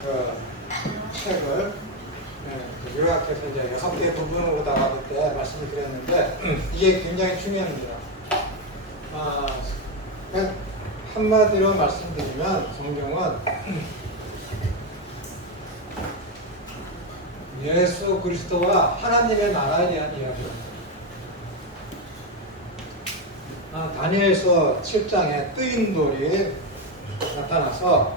그 책을 요약해서 이제 6개 부분으로다가 그때 말씀을 드렸는데 이게 굉장히 중요합니다. 그냥 한마디로 말씀드리면 성경은 예수 그리스도와 하나님의 나라에 대한 이야기입니다. 다니엘서 7장에 뜨인 돌이 나타나서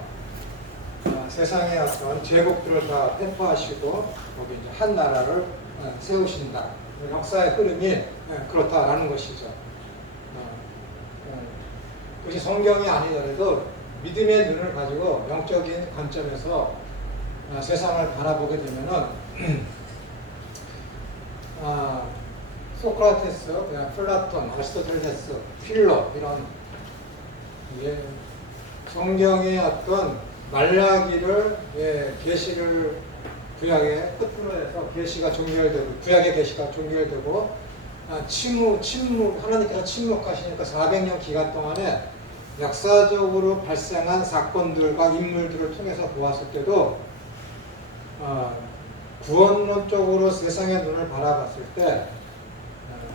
세상의 어떤 제국들을 다 회포하시고 거기 이제 한 나라를 세우신다. 역사의 흐름이 그렇다라는 것이죠. 그것이 성경이 아니더라도 믿음의 눈을 가지고 영적인 관점에서 세상을 바라보게 되면은 소크라테스, 플라톤, 아리스토텔레스, 필로 이런 성경의 어떤 말라기를 계시를 구약의 끝으로 해서 계시가 종결되고 구약의 계시가 종결되고 침묵 하나님께서 침묵하시니까 400년 기간 동안에 역사적으로 발생한 사건들과 인물들을 통해서 보았을 때도 구원론적으로 세상의 눈을 바라봤을 때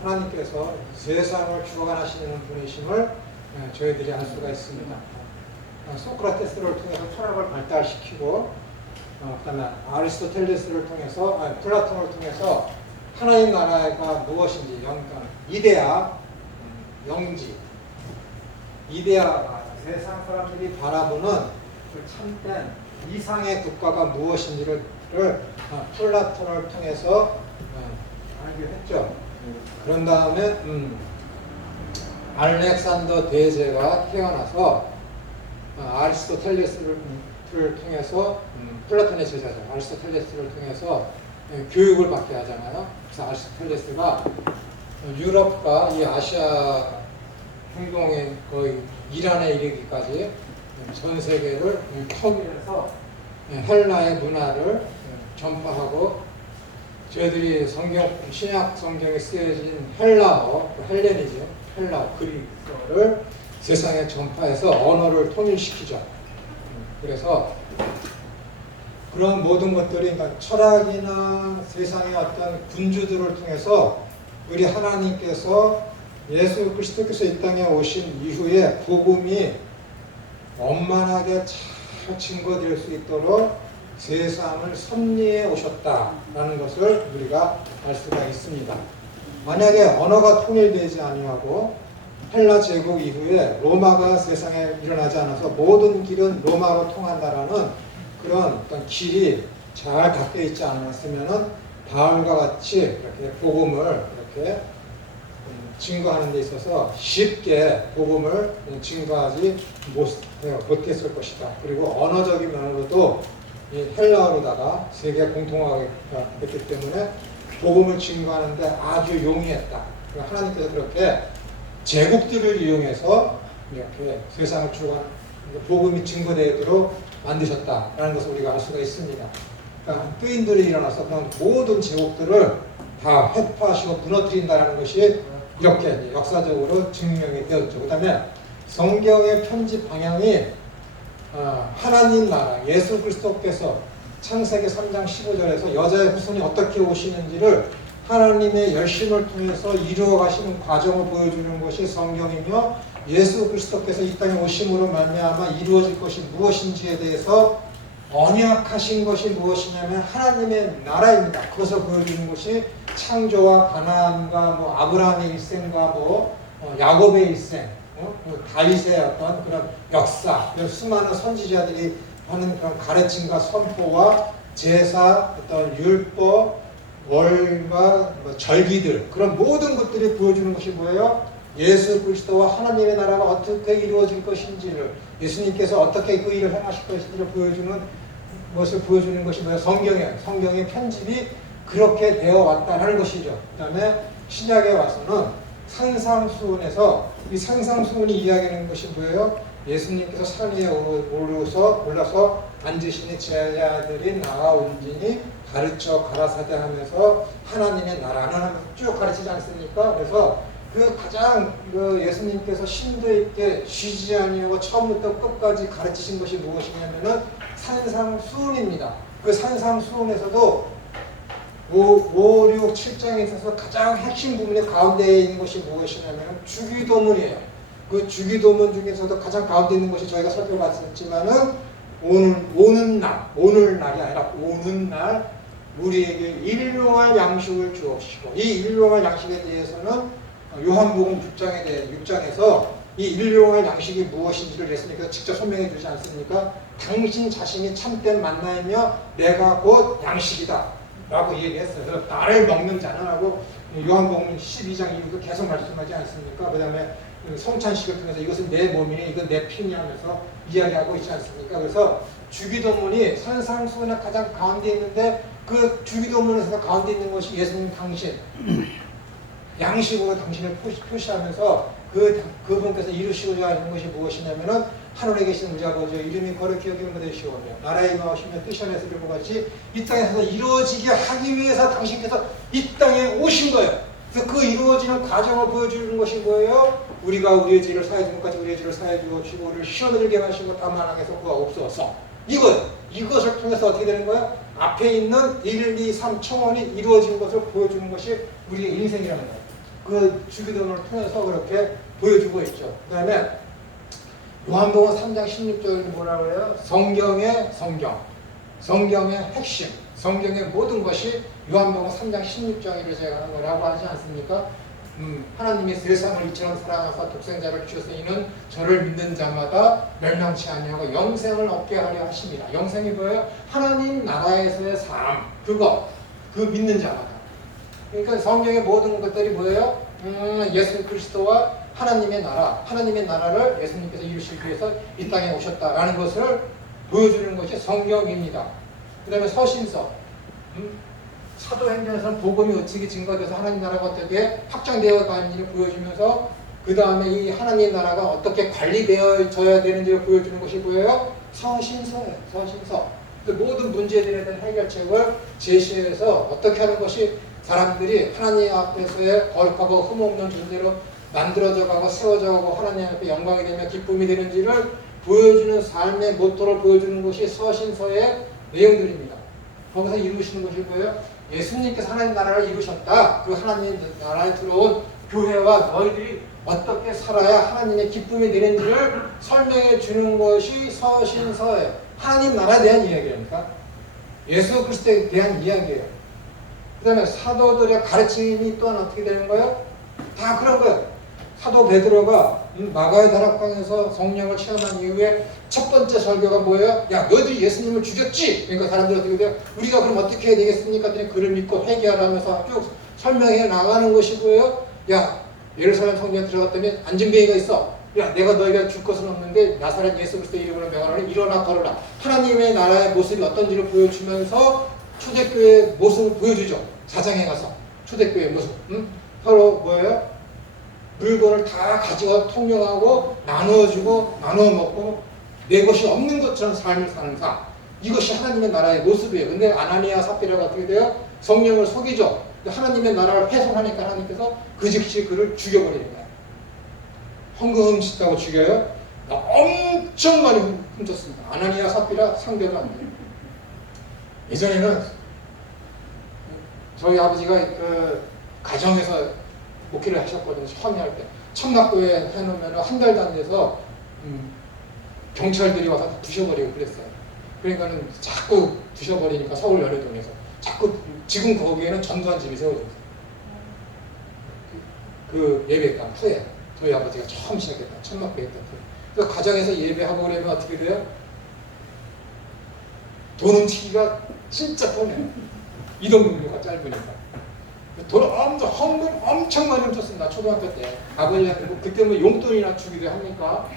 하나님께서 세상을 주관하시는 분이심을 저희들이 알 수가 있습니다. 소크라테스를 통해서 철학을 발달시키고 그다음에 아리스토텔레스를 통해서 플라톤을 통해서 하나님 나라가 무엇인지 이데아, 영지, 이데아가 세상 사람들이 바라보는 그 참된 이상의 국가가 무엇인지를 플라톤을 통해서 알게 했죠. 그런 다음에 알렉산더 대제가 태어나서 아리스토텔레스를 통해서 플라톤의 제자죠. 아리스토텔레스를 통해서 교육을 받게 하잖아요. 그래서 아리스토텔레스가 유럽과 이 아시아 중동의 거의 이란에 이르기까지 전 세계를 통일해서 헬라의 문화를 전파하고 저희들이 신약 성경에 쓰여진 헬라어, 헬레니즘, 헬라어, 그리스어를 세상에 전파해서 언어를 통일시키죠. 그래서 그런 모든 것들이 그러니까 철학이나 세상의 어떤 군주들을 통해서 우리 하나님께서 예수 그리스도께서 이 땅에 오신 이후에 복음이 원만하게 잘 증거될 수 있도록 세상을 섭리해 오셨다라는 것을 우리가 알 수가 있습니다. 만약에 언어가 통일되지 아니하고 헬라 제국 이후에 로마가 세상에 일어나지 않아서 모든 길은 로마로 통한다라는 그런 어떤 길이 잘 닫혀 있지 않았으면은 바울과 같이 이렇게 복음을 이렇게 증거하는 데 있어서 쉽게 복음을 증거하지 못했을 것이다. 그리고 언어적인 면으로도 이 헬라어로다가 세계 공통화가 됐기 때문에 복음을 증거하는데 아주 용이했다. 하나님께서 그렇게 제국들을 이용해서 이렇게 세상을 주관 복음이 증거되도록 만드셨다라는 것을 우리가 알 수가 있습니다. 그러니까 뜨인들이 일어나서 그런 모든 제국들을 다 회파하시고 무너뜨린다는 것이 이렇게 역사적으로 증명이 되었죠. 그 다음에 성경의 편집 방향이 하나님 나라 예수 그리스도께서 창세기 3장 15절에서 여자의 후손이 어떻게 오시는지를 하나님의 열심을 통해서 이루어 가시는 과정을 보여주는 것이 성경이며 예수 그리스도께서 이 땅에 오심으로 말미암아 이루어질 것이 무엇인지에 대해서 언약하신 것이 무엇이냐면 하나님의 나라입니다. 그것을 보여주는 것이 창조와 가나안과 아브라함의 일생과 야곱의 일생, 다윗의 어떤 그런 역사, 수많은 선지자들이 하는 그런 가르침과 선포와 제사, 어떤 율법, 월과 절기들 그런 모든 것들이 보여주는 것이 뭐예요? 예수 그리스도와 하나님의 나라가 어떻게 이루어질 것인지를 예수님께서 어떻게 그 일을 행하실 것인지를 보여주는 것을 보여주는 것이 뭐예요? 성경의 편집이 그렇게 되어 왔다는 것이죠. 그 다음에 신약에 와서는 상상수훈에서 이 상상수훈이 이야기하는 것이 뭐예요? 예수님께서 산 위에 올라서 앉으시니 제자들이 나아온지니 가르쳐 가라사대 하면서 하나님의 나라는 하면서 쭉 가르치지 않습니까? 그래서 그 가장 예수님께서 심도 있게 쉬지 아니하고 처음부터 끝까지 가르치신 것이 무엇이냐면은 산상수훈입니다. 그 산상수훈에서도 5, 6, 7장에 있어서 가장 핵심 부분이 가운데에 있는 것이 무엇이냐면 주기도문이에요. 그 주기도문 중에서도 가장 가운데 있는 것이 저희가 살펴봤었지만은 오늘날이 아니라 오는 날 우리에게 일용할 양식을 주옵시고, 이 일용할 양식에 대해서는 요한복음 6장에서 이 일용할 양식이 무엇인지를 예수님께서 직접 설명해 주지 않습니까? 당신 자신이 참된 만나이며 내가 곧 양식이다 라고 얘기했어요. 그래서 나를 먹는 자는 하고 요한복음 12장 이후도 계속 말씀하지 않습니까? 그 다음에 성찬식을 통해서 이것은 내 몸이니 이건 내 피니 하면서 이야기하고 있지 않습니까? 그래서 주기도문이 산상수훈의 가장 가운데 있는데 그 주기도문에서 가운데 있는 것이 예수님 당신 양식으로 당신을 표시하면서 그분께서 이루시고자 하는 것이 무엇이냐면은 하늘에 계신 우리 아버지의 이름이 거룩히 여김을 되시오며 나라에 임하시며 뜻이 안에서 이루고 같이 이 땅에서 이루어지게 하기 위해서 당신께서 이 땅에 오신 거예요. 그래서 그 이루어지는 과정을 보여주는 것이 뭐예요? 우리가 우리의 죄를 사해 준 것까지 우리의 죄를 사해 주시고 우리를 시험에 들게 하시고 다만 악에서 구하옵소서. 이것을 통해서 어떻게 되는 거예요? 앞에 있는 1, 2, 3 청원이 이루어진 것을 보여주는 것이 우리의 인생이라는 거예요. 그 주기도문을 통해서 그렇게 보여주고 있죠. 그 다음에 요한복음 3장 16절에 뭐라고 해요? 성경의 핵심, 성경의 모든 것이 요한복음 3장 16장에 제가 거라고 하지 않습니까? 하나님이 세상을 이처럼 사랑하사 독생자를 주셔서 이는 저를 믿는 자마다 멸망치 아니하고 영생을 얻게 하려 하십니다. 영생이 뭐예요? 하나님 나라에서의 삶, 그 믿는 자마다. 그러니까 성경의 모든 것들이 뭐예요? 예수 그리스도와 하나님의 나라를 예수님께서 이루시기 위해서 이 땅에 오셨다라는 것을 보여주는 것이 성경입니다. 그 다음에 서신서, 사도행전에서는 복음이 어떻게 증거돼서 하나님 나라가 어떻게 확장되어 가는지를 보여주면서 그 다음에 이 하나님 나라가 어떻게 관리되어져야 되는지를 보여주는 것이 뭐예요? 서신서예요. 서신서. 그 모든 문제들에 대한 해결책을 제시해서 어떻게 하는 것이 사람들이 하나님 앞에서의 거룩하고 흠없는 존재로 만들어져 가고 세워져 가고 하나님 앞에 영광이 되며 기쁨이 되는지를 보여주는 삶의 모토를 보여주는 것이 서신서의 내용들입니다. 거기서 이루시는 것이 뭐예요? 예수님께서 하나님 나라를 이루셨다. 그리고 하나님 나라에 들어온 교회와 너희들이 어떻게 살아야 하나님의 기쁨이 되는지를 설명해 주는 것이 서신서예요. 하나님 나라에 대한 이야기입니까? 예수 그리스도에 대한 이야기예요. 그 다음에 사도들의 가르침이 또한 어떻게 되는 거예요? 다 그런 거예요. 사도 베드로가 마가의 다락방에서 성령을 체험한 이후에 첫 번째 설교가 뭐예요? 야, 너희들이 예수님을 죽였지? 그러니까 사람들이 어떻게 돼요? 우리가 그럼 어떻게 해야 되겠습니까? 그랬더니 그를 믿고 회개하라면서 쭉 설명해 나가는 것이 뭐예요? 야, 예루살렘 성전에 들어갔더니 안진뱅이가 있어. 야, 내가 너희가 줄 것은 없는데 나사렛 예수 그리스도의 이름으로 명하노니 일어나 걸어라. 하나님의 나라의 모습이 어떤지를 보여주면서 초대교회의 모습을 보여주죠. 사장에 가서 초대교회의 모습. 서로 뭐예요? 물건을 다 가지고 통용하고 나누어주고 나누어 먹고 내 것이 없는 것처럼 삶을 사는 삶. 이것이 하나님의 나라의 모습이에요. 근데 아나니아 삽비라가 어떻게 돼요? 성령을 속이죠. 하나님의 나라를 훼손하니까 하나님께서 그 즉시 그를 죽여버리는 거예요. 헌금짓다고 죽여요? 엄청 많이 훔쳤습니다. 아나니아 삽비라 상대도 안 돼요. 예전에는 저희 아버지가 그 가정에서 목회를 하셨거든요. 처음에 할 때. 청락도에 해놓으면 한 달도 안 돼서 경찰들이 와서 부셔버리고 그랬어요. 그러니까는 자꾸 부셔버리니까 서울 연회동에서 자꾸 지금 거기에는 전두환 집이 세워져 있어요. 그 예배당 후에 저희 아버지가 처음 시작했다. 청락도에 했다. 그래서 가정에서 예배하고 그러면 어떻게 돼요? 돈 훔치기가 진짜 뻔해요. 이동경로가 짧으니까. 돈 헌금 엄청 많이 훔쳤습니다. 초등학교 때. 아버지한테 그때 뭐 용돈이나 주기도 합니까?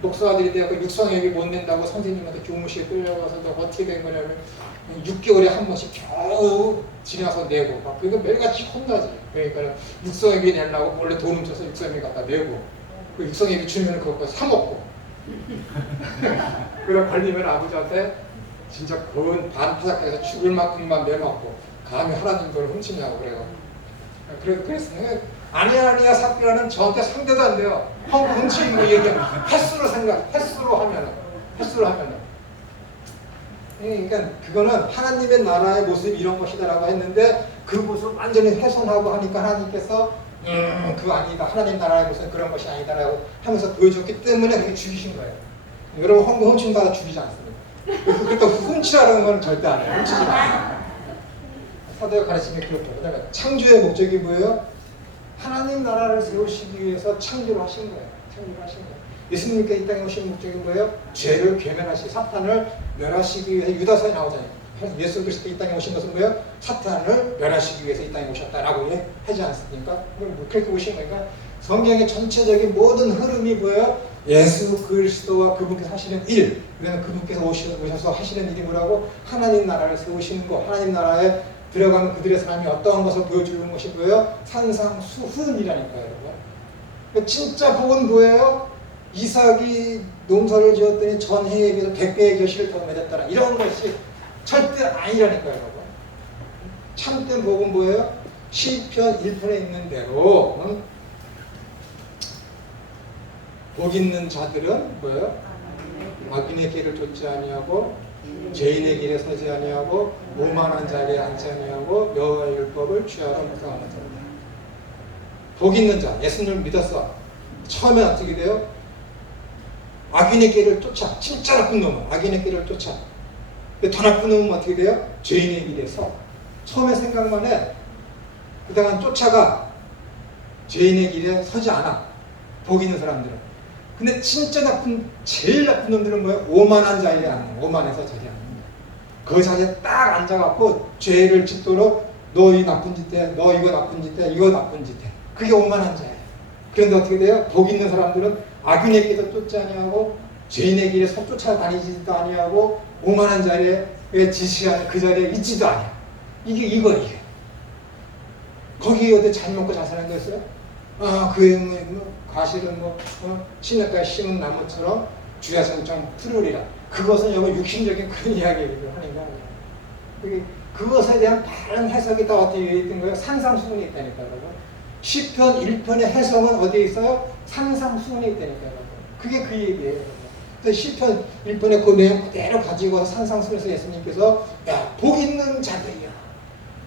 목사들이 돼서 육성회비 못 낸다고 선생님한테 교무실에 끌려가서 어떻게 된 거냐면 6개월에 한 번씩 겨우 지나서 내고 막 그러니까 매일같이 혼나지. 그러니까 육성회비 내려고 원래 돈 훔쳐서 육성회비 갖다 내고 그 육성회비 주면 그거 사 먹고 그래 걸리면 아버지한테 진짜 건 반타작해서 죽을 만큼만 내놓고 감히 하나님 돈을 훔치냐고 그래요. 그랬어요. 아니야 삽비라는 저한테 상대도 안 돼요. 헌금 훔치는 거 얘기하면 횟수로 하면은 그러니까 그거는 하나님의 나라의 모습이 이런 것이다라고 했는데 그 모습을 완전히 훼손하고 하니까 하나님께서 그거 아니다. 하나님 나라의 모습은 그런 것이 아니다라고 하면서 보여줬기 때문에 그렇게 죽이신 거예요. 여러분 헌금 훔친받아 죽이지 않습니다. 그렇다고 훔치라는 건 절대 안 해요. 훔치지 마세요. 사도가 가르치는 게 그렇고 그다음에 창조의 목적이 뭐예요? 하나님 나라를 세우시기 위해서 창조를 하신 거예요. 창조를 하신 거예요. 예수님께 이 땅에 오신 목적이 뭐예요? 죄를 괴면하시고 사탄을 멸하시기 위해서 유다서에 나오잖아요. 예수 그리스도 이 땅에 오신 것은 뭐예요? 사탄을 멸하시기 위해서 이 땅에 오셨다라고 하지 않습니까? 그렇게 오신 거니까 성경의 전체적인 모든 흐름이 뭐예요? 예수 그리스도와 그분께서 하시는 일, 그러면 그분께서 오셔서 하시는 일이 뭐라고? 하나님 나라를 세우시는 거, 하나님 나라에 들어가면 그들의 삶이 어떠한 것을 보여주는 것이 뭐예요? 산상수훈이라니까요, 여러분. 진짜 복은 뭐예요? 이삭이 농사를 지었더니 전해에 비해서 100배의 결실을 더 맺었다라 이런 것이 절대 아니라니까요, 여러분. 참된 복은 뭐예요? 시편 1편에 있는 대로 복 있는 자들은 뭐예요? 악인의 길을 쫓지 아니하고 죄인의 길에 서지 아니하고 오만한 자리에 앉지 아니하고 여호와의 율법을 취하러 묵상하는 자입니다. 복 있는 자, 예수님을 믿었어. 처음에 어떻게 돼요? 악인의 길을 쫓아. 진짜 나쁜 놈은 악인의 길을 쫓아. 근데 더 나쁜 놈은 어떻게 돼요? 죄인의 길에 서. 처음에 생각만 해. 그다음에 쫓아가. 죄인의 길에 서지 않아. 복 있는 사람들은. 근데 진짜 제일 나쁜 놈들은 뭐예요? 오만한 자리에 앉는, 오만해서 자리에 앉는 거예요. 그 자리에 딱 앉아갖고 죄를 짓도록 너 이 나쁜 짓 해, 너 이거 나쁜 짓 해, 이거 나쁜 짓 해. 그게 오만한 자예요. 그런데 어떻게 돼요? 복 있는 사람들은 악인의 길에 쫓지 아니하고 죄인의 길에 쫓아다니지도 아니하고 오만한 자리에 지시하는 그 자리에 있지도 아니야. 이게. 거기에 어디 잘 먹고 잘 사는 거였어요? 과실은 시냇가에 심은 나무처럼 주야 성장 푸르리라. 그것은 여기 육신적인 그런 이야기를 하는 거예요. 그것에 대한 다른 해석이 다 어떻게 있던 거예요? 산상수훈이 있다니까, 여러분. 시편 1편의 해석은 어디에 있어요? 산상수훈이 있다니까, 여러분. 그게 그 얘기예요, 여러분. 그래서 시편 1편의 그 내용 그대로 가지고 산상수훈에서 예수님께서 복 있는 자들이야.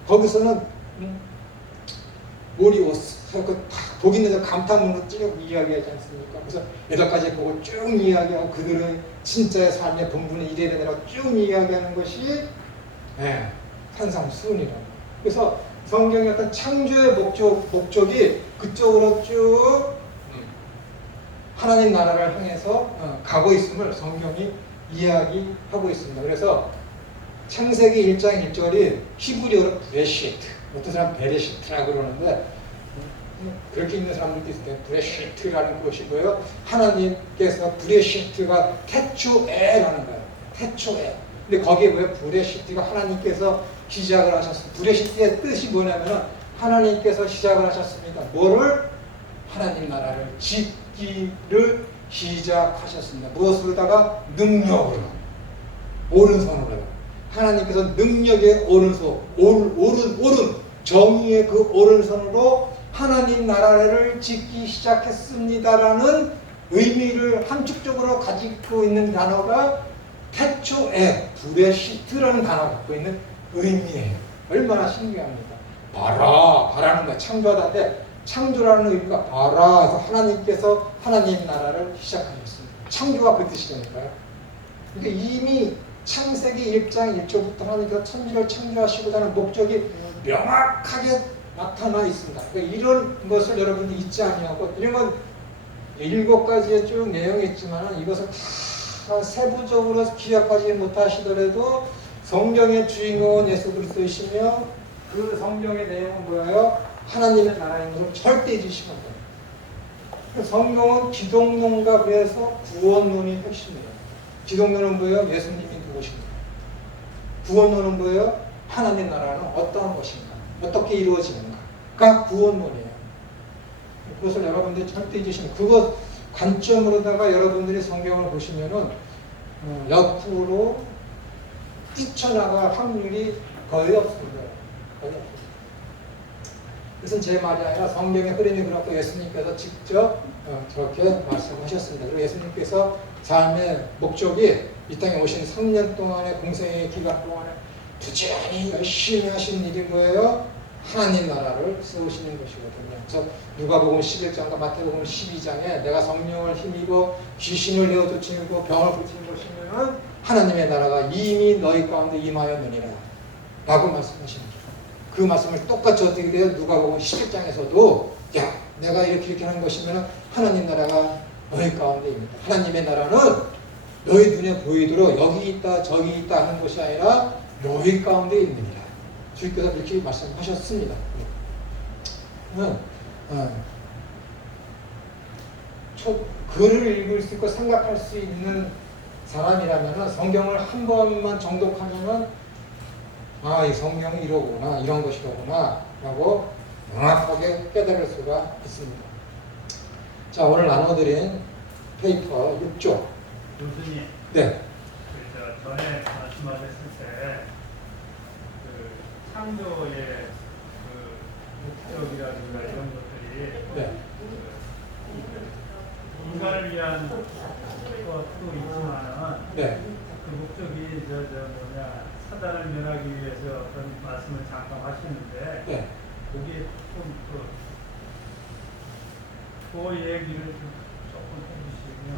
거기서는 모리오스 복 있는 자 감탄문으로 쭉 이야기하지 않습니까? 그래서 8가지 복을 쭉 이야기하고 그들의 진짜의 삶의 본분이 이래야 되느라고 쭉 이야기하는 것이 산상수훈이라고. 그래서 성경의 어떤 창조의 목적이 그쪽으로 쭉 하나님 나라를 향해서 가고 있음을 성경이 이야기하고 있습니다. 그래서 창세기 1장 1절이 히브리어로 브레시트, 어떤 사람 베레시트라고 그러는데 그렇게 읽는 사람들도 있어요. 브레시트라는 것이 뭐예요? 하나님께서 브레시트가 태초에라는 거예요. 태초에. 근데 거기에 뭐예요? 브레시트가 하나님께서 시작을 하셨습니다. 브레시트의 뜻이 뭐냐면 하나님께서 시작을 하셨습니다. 뭐를? 하나님 나라를 짓기를 시작하셨습니다. 무엇으로다가? 능력으로. 오른손으로. 하나님께서 능력의 오른손, 오른 정의의 그 오른손으로 하나님 나라를 짓기 시작했습니다라는 의미를 함축적으로 가지고 있는 단어가 태초에 브레시트라는 단어가 갖고 있는 의미예요. 얼마나 신기합니까? 바라는 거야. 창조하다인데 창조라는 의미가 바라 해서 하나님께서 하나님 나라를 시작하셨습니다. 창조가 그 뜻이니까요. 그러니까 이미 창세기 1장 1절부터 하나님께서 천지를 창조하시고자 하는 목적이 명확하게 나타나 있습니다. 그러니까 이런 것을 여러분이 잊지 아니하고 이런 건 7가지의 쭉 내용이 있지만 이것을 다 세부적으로 기억하지 못하시더라도 성경의 주인공은 예수 그리스도이시며 그 성경의 내용은 뭐예요? 하나님의 나라인 것을 절대 잊으시면 돼요. 성경은 기독론과 비해서 구원론이 핵심이에요. 기독론은 뭐예요? 예수님이 누구십니까? 구원론은 뭐예요? 하나님 나라는 어떠한 것인가? 어떻게 이루어지는가가 구원론이에요. 그것을 여러분들이 절대 잊으시면 그것 관점으로다가 여러분들이 성경을 보시면은 옆으로 뛰쳐나갈 확률이 거의 없습니다. 거의 없습니다. 그것은 제 말이 아니라 성경의 흐름이 그렇고 예수님께서 직접 저렇게 말씀하셨습니다. 그리고 예수님께서 삶의 목적이 이 땅에 오신 3년 동안의 공생의 기간 동안에 부지런히 열심히 하신 일이 뭐예요? 하나님 나라를 세우시는 것이거든요. 그래서 누가복음 11장과 마태복음 12장에 내가 성령을 힘입어 귀신을 내어쫓고 병을 고치는 것이면 하나님의 나라가 이미 너희 가운데 임하였느니라 라고 말씀하십니다. 그 말씀을 똑같이 어떻게 돼요? 누가복음 11장에서도 야 내가 이렇게 하는 것이면 하나님 나라가 너희 가운데 있습니다. 하나님의 나라는 너희 눈에 보이도록 여기 있다 저기 있다 하는 것이 아니라 너희 가운데 있느니라. 주님께서 그렇게 말씀하셨습니다. 글을 읽을 수 있고 생각할 수 있는 사람이라면 성경을 한 번만 정독하면 이 성경이 이러구나 이런 것이로구나 라고 명확하게 깨달을 수가 있습니다. 자, 오늘 나눠드린 페이퍼 6조. 교수님. 네. 전에 말씀하셨을 때 창조의 목적이라든가 이런 것들이 네. 인간을 위한 것도 있지만은 네. 그 목적이 사단을 면하기 위해서 어떤 말씀을 잠깐 하시는데 네. 거기에 그 얘기를 조금 해주시면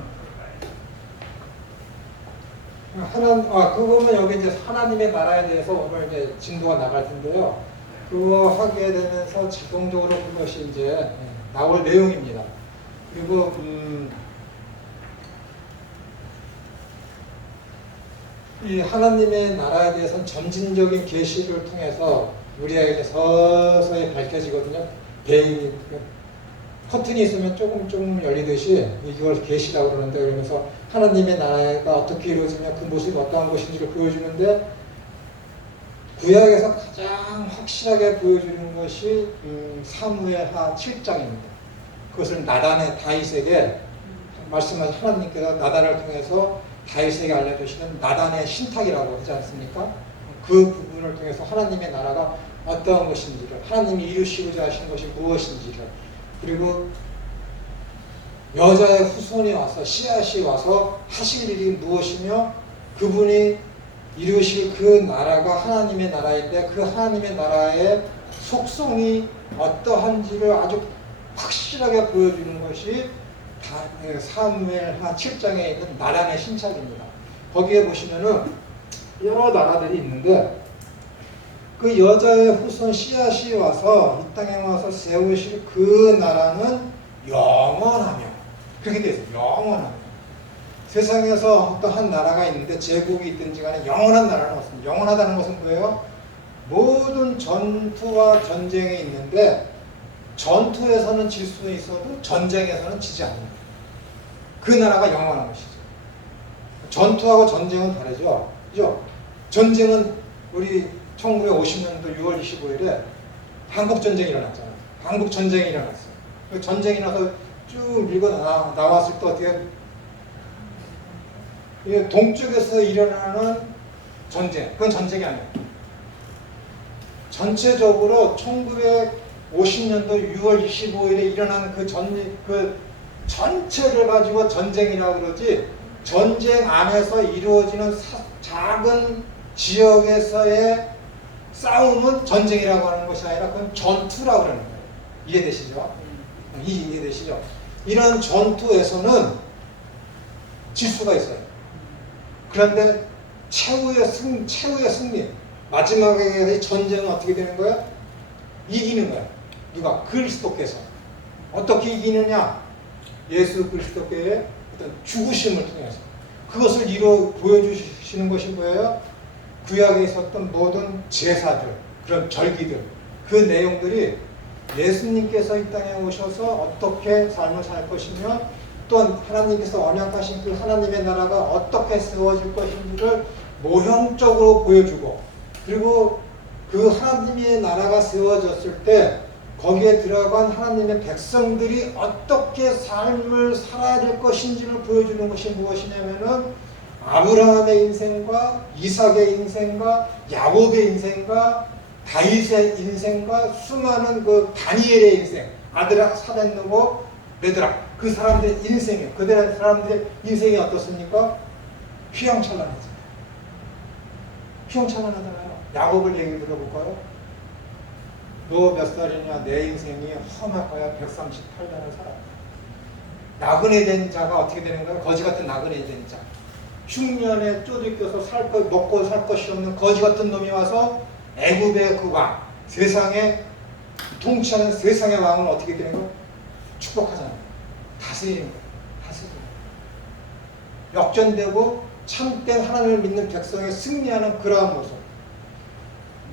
어떨까요? 그 보면 여기 이제 하나님의 나라에 대해서 오늘 이제 진도가 나갈 텐데요. 그거 하게 되면서 자동적으로 그것이 이제 나올 내용입니다. 그리고 이 하나님의 나라에 대해서는 점진적인 계시를 통해서 우리에게 서서히 밝혀지거든요. 배인 커튼이 있으면 조금 열리듯이 이걸 계시라고 그러는데 그러면서 하나님의 나라가 어떻게 이루어지냐 그 모습이 어떠한 것인지를 보여주는데 구약에서 가장 확실하게 보여주는 것이 사무엘하 7장입니다. 그것을 나단의 다윗에게 말씀하신 하나님께서 나단을 통해서 다윗에게 알려주시는 나단의 신탁이라고 하지 않습니까? 그 부분을 통해서 하나님의 나라가 어떠한 것인지를 하나님이 이루시고자 하신 것이 무엇인지를 그리고 여자의 후손이 와서 씨앗이 와서 하실 일이 무엇이며 그분이 이루실 그 나라가 하나님의 나라인데 그 하나님의 나라의 속성이 어떠한지를 아주 확실하게 보여주는 것이 사무엘하 7장에 있는 나단의 신탁입니다. 거기에 보시면은 여러 나라들이 있는데 그 여자의 후손 씨앗이 와서 이 땅에 와서 세우실 그 나라는 영원하며 그렇게 되어 있어요. 영원하며 세상에서 어떠한 나라가 있는데 제국이 있든지 간에 영원한 나라는 없습니다. 영원하다는 것은 뭐예요? 모든 전투와 전쟁이 있는데 전투에서는 질 수는 있어도 전쟁에서는 지지 않는다. 그 나라가 영원한 것이죠. 전투하고 전쟁은 다르죠. 그죠? 전쟁은 우리 1950년도 6월 25일에 한국전쟁이 일어났잖아요. 한국전쟁이 일어났어요. 그 전쟁이 나서 쭉 밀고 나왔을 때 어떻게 동쪽에서 일어나는 전쟁, 그건 전쟁이 아니에요. 전체적으로 1950년도 6월 25일에 일어난 그 전체를 가지고 전쟁이라고 그러지 전쟁 안에서 이루어지는 작은 지역에서의 싸움은 전쟁이라고 하는 것이 아니라 그건 전투라고 하는 거예요. 이해되시죠? 이해되시죠? 이런 전투에서는 질수가 있어요. 그런데 최후의 승리, 마지막에 전쟁은 어떻게 되는 거야? 이기는 거야. 누가? 그리스도께서. 어떻게 이기느냐? 예수 그리스도께의 어떤 죽으심을 통해서. 그것을 보여주시는 것이 뭐예요? 구약에 있었던 모든 제사들, 그런 절기들, 그 내용들이 예수님께서 이 땅에 오셔서 어떻게 삶을 살 것이며 또한 하나님께서 언약하신 그 하나님의 나라가 어떻게 세워질 것인지를 모형적으로 보여주고 그리고 그 하나님의 나라가 세워졌을 때 거기에 들어간 하나님의 백성들이 어떻게 삶을 살아야 될 것인지를 보여주는 것이 무엇이냐면은 아브라함의 인생과 이삭의 인생과 야곱의 인생과 다윗의 인생과 수많은 그 다니엘의 인생, 아드락, 사벤누고, 메드락, 그 사람들의 인생이에요. 그들의 사람들의 인생이 어떻습니까? 휘황찬란하잖아요. 휘황찬란하잖아요. 야곱을 얘기 들어볼까요? 너 몇 살이냐? 내 인생이 험할 거야. 138년을 살아. 나그네 된 자가 어떻게 되는 거야? 거지 같은 나그네 된 자. 흉년에 쪼들겨서 먹고 살 것이 없는 거지 같은 놈이 와서 애굽의 그 왕, 세상에 통치하는 세상의 왕은 어떻게 되는 거야? 축복하잖아요. 다스리는 거예요. 다스리는 거예요. 역전되고 참된 하나님을 믿는 백성의 승리하는 그러한 모습.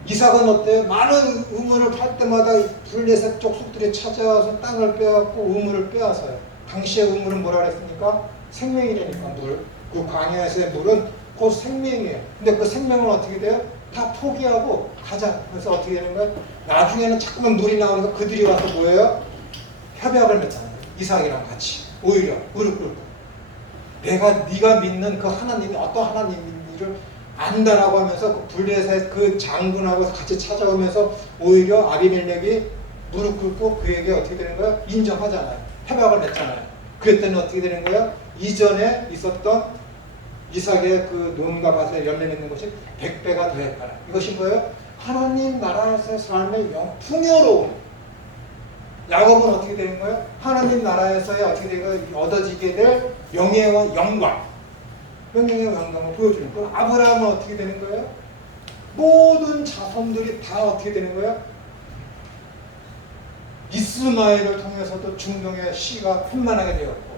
이삭은 어때요? 많은 우물을 팔 때마다 블레셋 족속들이 찾아와서 땅을 빼앗고 우물을 빼앗아요. 당시의 우물은 뭐라 그랬습니까? 생명이라니까 물. 그 광야에서의 물은 곧 생명이에요. 근데 그 생명은 어떻게 돼요? 다 포기하고 가자. 그래서 어떻게 되는 거예요? 나중에는 자꾸만 물이 나오니까 그들이 와서 뭐예요? 협약을 맺잖아요. 이삭이랑 같이. 오히려 무릎 꿇고. 네가 믿는 그 하나님이 어떤 하나님인지를 안다라고 하면서 그 블레셋 그 장군하고 같이 찾아오면서 오히려 아비멜렉이 무릎 꿇고 그에게 어떻게 되는 거예요? 인정하잖아요. 협약을 맺잖아요. 그랬더니 어떻게 되는 거예요? 이전에 있었던 이삭의 그 논과 밭에 열매 맺는 것이 100배가 더했더라. 이것이 뭐예요? 하나님 나라에서의 삶의 풍요로움. 야곱은 어떻게 되는 거예요? 하나님 나라에서의 어떻게 되고 얻어지게 될 명예와 영광. 명예와 영광을 보여주는 거예요. 아브라함은 어떻게 되는 거예요? 모든 자손들이 다 어떻게 되는 거예요? 이스마엘을 통해서도 중동의 씨가 편만하게 되었고,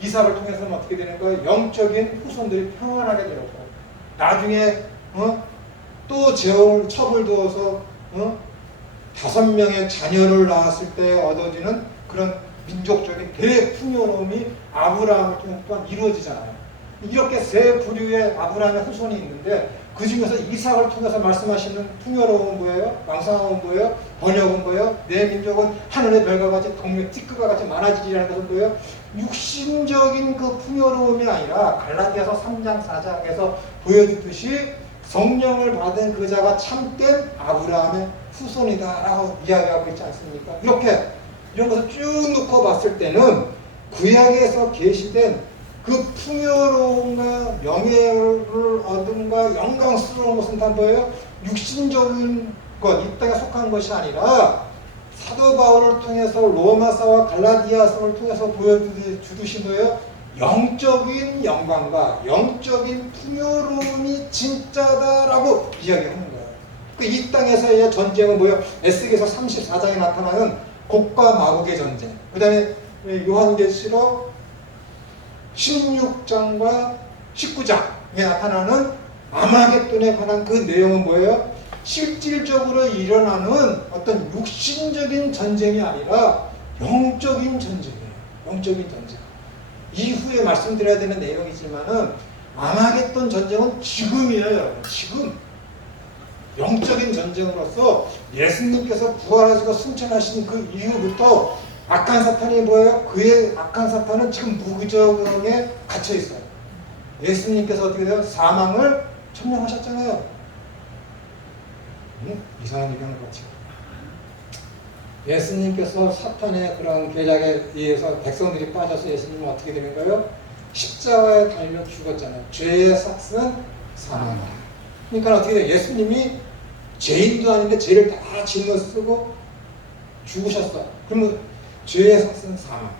이삭을 통해서는 어떻게 되는 거예요? 영적인 후손들이 평안하게 되었고, 나중에 또 재혼을 첩을 두어서 5명의 자녀를 낳았을 때 얻어지는 그런 민족적인 대풍요로움이 아브라함을 통해 또한 이루어지잖아요. 이렇게 세 부류의 아브라함의 후손이 있는데 그 중에서 이삭을 통해서 말씀하시는 풍요로움은 뭐예요? 왕성함은 뭐예요? 번역은 뭐예요? 내 민족은 하늘의 별과 같이 동물 티끌과 같이 많아지리라는 것은 뭐예요? 육신적인 그 풍요로움이 아니라 갈라디아서 3장 4장에서 보여주듯이 성령을 받은 그 자가 참된 아브라함의 후손이다라고 이야기하고 있지 않습니까? 이렇게 이런 것을 쭉 놓고 봤을 때는 구약에서 계시된 그 풍요로움과 명예를 얻음과 영광스러운 것은 다 뭐예요? 육신적인 것, 이 땅에 속한 것이 아니라 사도 바울을 통해서 로마서와 갈라디아서를 통해서 보여주듯이 뭐예요? 영적인 영광과 영적인 풍요로움이 진짜다라고 이야기하는 거예요. 이 땅에서의 전쟁은 뭐예요? 에스겔서 34장에 나타나는 곡과 마곡의 전쟁. 그 다음에 요한계시록 16장과 19장에 나타나는 아마겟돈에 관한 그 내용은 뭐예요? 실질적으로 일어나는 어떤 육신적인 전쟁이 아니라 영적인 전쟁이에요. 영적인 전쟁. 이후에 말씀드려야 되는 내용이지만은 아마겟돈 전쟁은 지금이에요, 여러분. 지금. 영적인 전쟁으로서 예수님께서 부활하시고 승천하신 그 이후부터 악한 사탄이 뭐예요? 그의 악한 사탄은 지금 무기적에 갇혀 있어요. 예수님께서 어떻게 돼요? 사망을 점령하셨잖아요. 이상한 얘기하는 것 같죠. 예수님께서 사탄의 그런 계략에 의해서 백성들이 빠져서 예수님은 어떻게 되는 거예요? 십자가에 달려 죽었잖아요. 죄의 삭은 사망이다. 그러니까 어떻게 돼요? 예수님이 죄인도 아닌데 죄를 다 짊어지고 죽으셨어. 그러면 죄의 삭은 사망.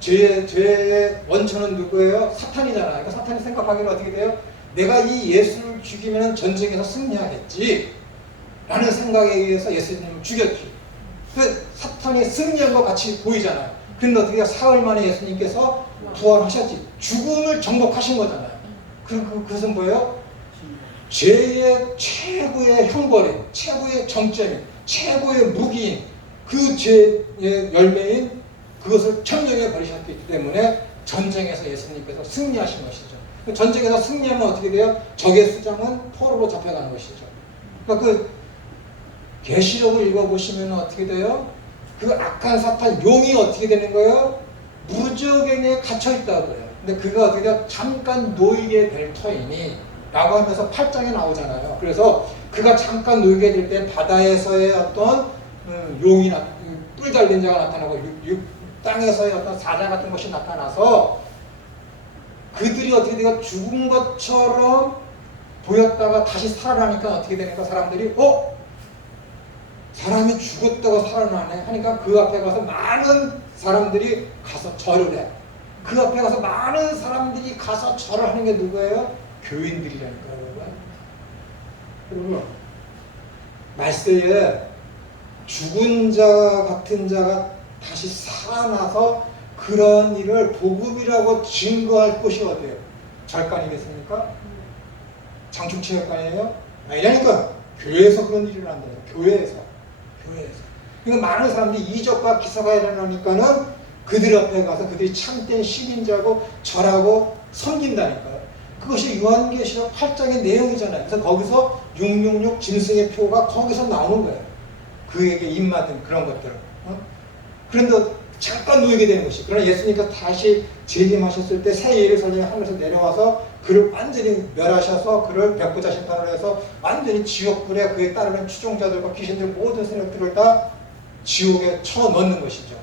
죄의 원천은 누구예요? 사탄이잖아요. 그러니까 사탄이 생각하기는 어떻게 돼요? 내가 이 예수를 죽이면 전쟁에서 승리하겠지 라는 생각에 의해서 예수님을 죽였지. 그 사탄이 승리한 것 같이 보이잖아요. 그런데 어떻게 해요? 사흘 만에 예수님께서 부활하셨지. 죽음을 정복하신 거잖아요. 그것은 뭐예요? 죄의 최고의 형벌인, 최고의 정점인, 최고의 무기인 그 죄의 열매인 그것을 천정에 버리셨기 때문에 전쟁에서 예수님께서 승리하신 것이죠. 전쟁에서 승리하면 어떻게 돼요? 적의 수장은 포로로 잡혀가는 것이죠. 그러니까 그 계시록을 읽어보시면 어떻게 돼요? 그 악한 사탄 용이 어떻게 되는 거예요? 무적행에 갇혀있다고 해요. 근데 그가 어떻게 돼요? 잠깐 놓이게 될 터이니 라고 하면서 8장에 나오잖아요. 그래서 그가 잠깐 놀게 될 때 바다에서의 어떤 용이나 뿔 달린 자가 나타나고 땅에서의 어떤 사자 같은 것이 나타나서 그들이 어떻게 되고 죽은 것처럼 보였다가 다시 살아나니까 어떻게 되니까 사람들이 사람이 죽었다고 살아나네 하니까 그 앞에 가서 많은 사람들이 가서 절을 해. 그 앞에 가서 많은 사람들이 가서 절을 하는 게 누구예요? 교인들이라니까요. 여러분, 말세에 죽은 자 같은 자가 다시 살아나서 그런 일을 복음이라고 증거할 곳이 어디예요? 절간이겠습니까? 장충체육관이에요? 아니라니까 교회에서 그런 일을 한다요. 교회에서. 그러니까 많은 사람들이 이적과 기사가 일어나니까는 그들 앞에 가서 그들이 참된 신인자고 절하고 섬긴다니까요. 그것이 요한계시록 8장의 내용이잖아요. 그래서 거기서 666 짐승의 표가 거기서 나오는 거예요. 그에게 입맞은 그런 것들. 그런데 잠깐 놓이게 되는 것이. 그러나 예수님께서 다시 재림하셨을 때 새 예루살렘이 하늘에서 내려와서 그를 완전히 멸하셔서 그를 백보자 심판을 해서 완전히 지옥불에 그에 따르는 추종자들과 귀신들 모든 세력들을 다 지옥에 쳐넣는 것이죠.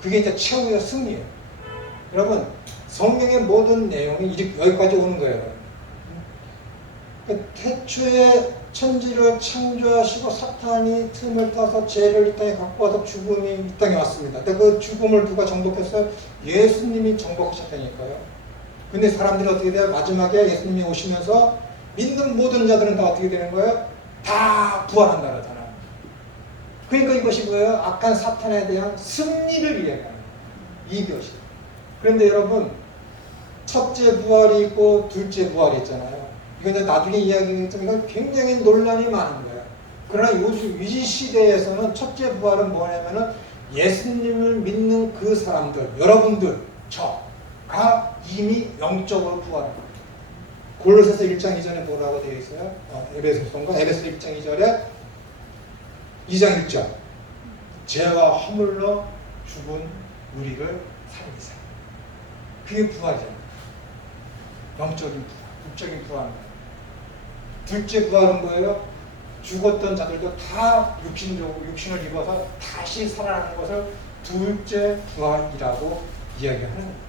그게 이제 최후의 승리예요. 여러분, 성경의 모든 내용이 여기까지 오는 거예요. 태초에 천지를 창조하시고 사탄이 틈을 타서 죄를 이 땅에 갖고 와서 죽음이 이 땅에 왔습니다. 근데 그 죽음을 누가 정복했어요? 예수님이 정복하셨다니까요. 근데 사람들이 어떻게 돼요? 마지막에 예수님이 오시면서 믿는 모든 자들은 다 어떻게 되는 거예요? 다 부활한다 그러잖아요. 그러니까 이것이 뭐예요? 악한 사탄에 대한 승리를 이야기하는 거예요. 이것이. 그런데 여러분, 첫째 부활이 있고 둘째 부활이 있잖아요. 이건 나중에 이야기했지만 굉장히 논란이 많은 거예요. 그러나 요즘 이 시대에서는 첫째 부활은 뭐냐면은 예수님을 믿는 그 사람들, 여러분들, 저가 이미 영적으로 부활합니다. 골로새서 1장 2절에 뭐라고 되어 있어요? 에베소서인가? 에베소 1장 2절에 2장 1절 죄와 허물로 죽은 우리를 살리사. 그게 부활이잖아요. 영적인 부활, 육적인 부활입니다. 둘째 부활은 뭐예요? 죽었던 자들도 다 육신을 입어서 다시 살아나는 것을 둘째 부활이라고 이야기하는 거예요.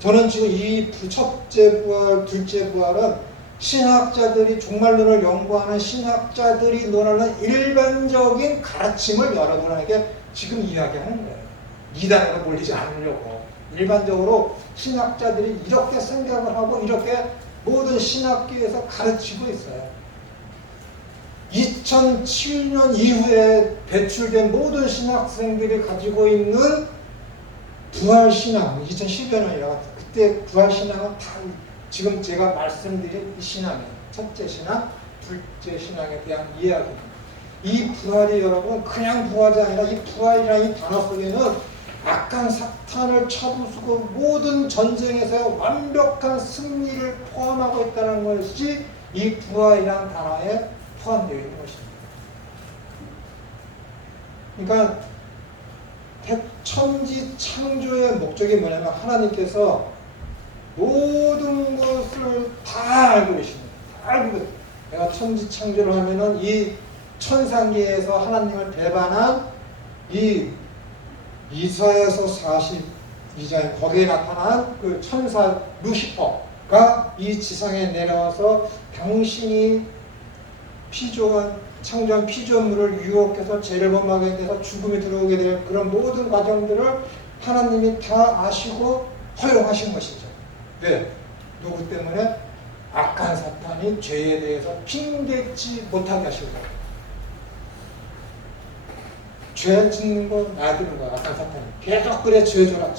저는 지금 이 첫째 부활, 둘째 부활은 신학자들이 종말론을 연구하는 신학자들이 논하는 일반적인 가르침을 여러분에게 지금 이야기하는 거예요. 이단으로 몰리지 않으려고. 일반적으로 신학자들이 이렇게 생각을 하고 이렇게 모든 신학계에서 가르치고 있어요. 2007년 이후에 배출된 모든 신학생들이 가지고 있는 부활신앙, 2012년이라 그때 부활신앙은 다 지금 제가 말씀드린 이 신앙이에요. 첫째 신앙, 둘째 신앙에 대한 이야기입니다. 이 부활이 여러분 그냥 부활이 아니라 이 부활이라는 이 단어 속에는 악한 사탄을 쳐부수고 모든 전쟁에서 완벽한 승리를 포함하고 있다는 것이 이 부활이라는 단어에 포함되어 있는 것입니다. 그러니까 천지 창조의 목적이 뭐냐면 하나님께서 모든 것을 다 알고 계십니다. 다 알고 계십니다. 내가 천지 창조를 하면은 이 천상계에서 하나님을 배반한 이 이사야서 42장 거기에 나타난 그 천사 루시퍼가 이 지상에 내려와서 당신이 창조한 피조물을 유혹해서 죄를 범하게 돼서 죽음이 들어오게 될 그런 모든 과정들을 하나님이 다 아시고 허용하신 것이죠. 네. 누구 때문에? 악한 사탄이 죄에 대해서 핑계치 못하게 하시고 죄 짓는 거 놔두는 거야. 악한 사탄이 계속 그래 죄져라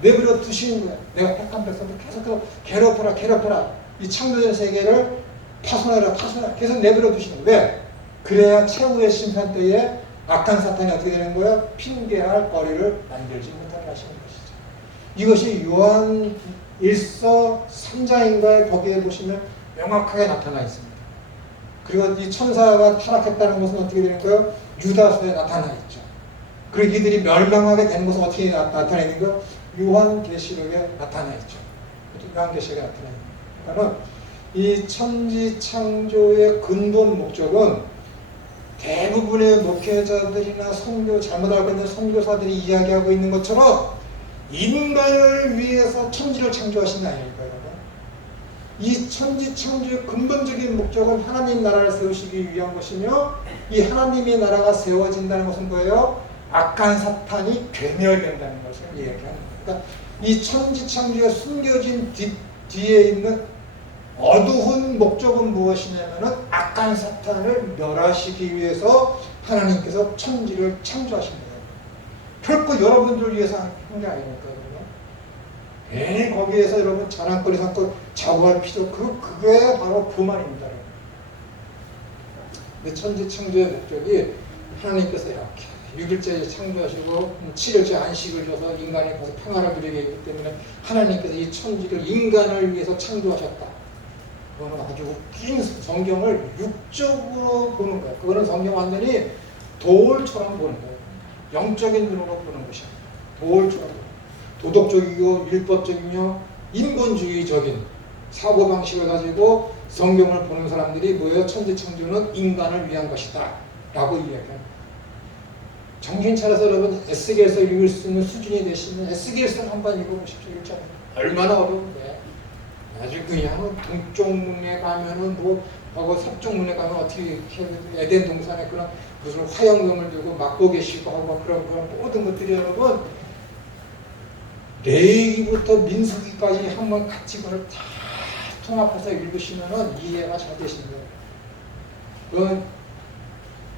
내버려 두시는 거야. 내가 택한 백성들 계속 괴롭혀라 이 창조된 세계를 파손해라 계속 내버려 두시는 거야. 왜? 그래야 최후의 심판 때에 악한 사탄이 어떻게 되는 거예요? 핑계할 거리를 만들지 못하게 하시는 것이죠. 이것이 요한 1서 3장인가에 거기에 보시면 명확하게 나타나 있습니다. 그리고 이 천사가 타락했다는 것은 어떻게 되는 거예요? 유다서에 나타나 있죠. 그리고 이들이 멸망하게 되는 것은 어떻게 나타나 있는 거예요? 요한계시록에 나타나 있죠. 요한계시록에 나타나 있는 거예요. 그러니까 이 천지창조의 근본 목적은 대부분의 목회자들이나 선교, 잘못 알고 있는 선교사들이 이야기하고 있는 것처럼 인간을 위해서 천지를 창조하신 게 아닐까요? 이 천지창조의 근본적인 목적은 하나님 나라를 세우시기 위한 것이며, 이 하나님의 나라가 세워진다는 것은 뭐예요? 악한 사탄이 괴멸된다는 것을 이야기합니다. 그러니까 이 천지창조에 숨겨진 뒤에 있는 어두운 목적은 무엇이냐면은 악한 사탄을 멸하시기 위해서 하나님께서 천지를 창조하신 거예요. 결코 여러분들을 위해서 한 게 아니니까요. 괜히 거기에서 여러분 자랑거리 삼고 자부할 필요, 그게 바로 교만입니다. 근데 천지창조의 목적이 하나님께서 이렇게 6일째 창조하시고 7일째 안식을 줘서 인간이 거기서 평화를 누리게 했기 때문에 하나님께서 이 천지를 인간을 위해서 창조하셨다. 그거는 아주 웃긴 성경을 육적으로 보는 거예요. 그거는 성경 완전히 도올처럼 보는 거예요. 영적인 눈으로 보는 것이야. 도올처럼. 도덕적이고 율법적이며 인본주의적인 사고방식을 가지고 성경을 보는 사람들이 뭐예요? 천지창조는 인간을 위한 것이다 라고 이야기합니다. 정신 차려서 여러분 에스겔서 읽을 수 있는 수준이 되시면 에스겔서 한번 읽어보십시오. 1장. 얼마나 어려운데. 아주 그냥 동쪽문에 가면은 하고 서쪽문에 가면 어떻게 에덴 동산에 그런 무슨 화영금을 들고 막고 계시고 하고 그런 모든 것들이 여러분 레위기부터 민수기까지 한번 같이 그걸 다 통합해서 읽으시면은 이해가 잘 되십니다. 그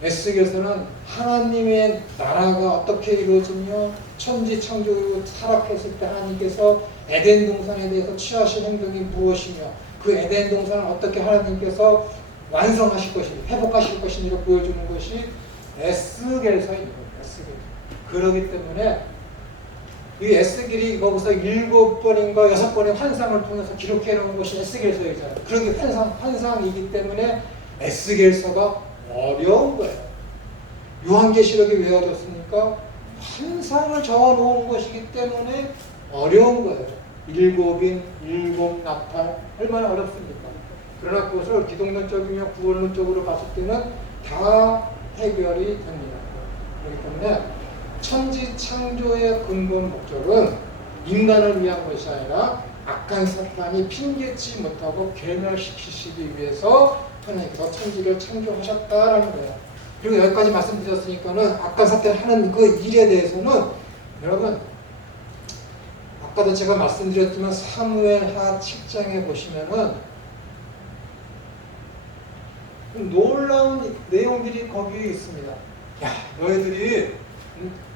에스겔서는 하나님의 나라가 어떻게 이루어지며 천지창조로 타락했을 때 하나님께서 에덴 동산에 대해서 취하신 행동이 무엇이며 그 에덴 동산을 어떻게 하나님께서 완성하실 것이며 회복하실 것인지를 보여주는 것이 에스겔서입니다. 에스겔. 그렇기 때문에 이 에스겔이 거기서 7번인가 6번의 환상을 통해서 기록해 놓은 것이 에스겔서이잖아요. 그렇게 환상이기 때문에 에스겔서가 어려운 거예요. 요한계시록이 왜 어렵습니까? 환상을 적어 놓은 것이기 때문에 어려운 거예요. 7인, 7 나팔 얼마나 어렵습니까? 그러나 그것을 기독론적이며 구원론적으로 봤을 때는 다 해결이 됩니다. 그렇기 때문에 천지창조의 근본 목적은 인간을 위한 것이 아니라 악한 사탄이 핑계치 못하고 괴멸시키시기 위해서 하나님께서 천지를 창조하셨다라는 거예요. 그리고 여기까지 말씀드렸으니까는 악한 사탄이 하는 그 일에 대해서는 여러분 아까도 제가 말씀드렸지만 사무엘하 7장에 보시면은 놀라운 내용들이 거기에 있습니다. 야, 너희들이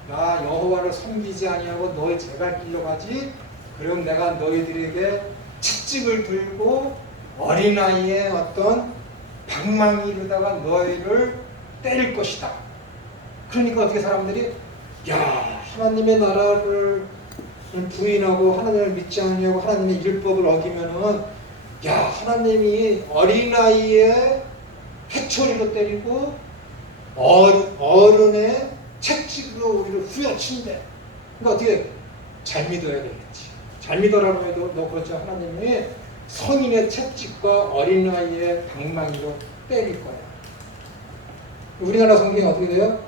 나 여호와를 섬기지 아니하고 너희 제갈 길로 가지? 그럼 내가 너희들에게 채찍을 들고 어린아이의 어떤 방망이로다가 너희를 때릴 것이다. 그러니까 어떻게 사람들이 야, 하나님의 나라를 부인하고 하나님을 믿지 않으려고 하나님의 율법을 어기면은 야, 하나님이 어린아이의 회초리로 때리고 어른의 채찍으로 우리를 후려친대. 그러니까 어떻게 잘 믿어야 되겠지. 잘 믿어라고 해도 너 그렇죠. 하나님이 성인의 채찍과 어린아이의 방망이로 때릴 거야. 우리나라 성경이 어떻게 돼요?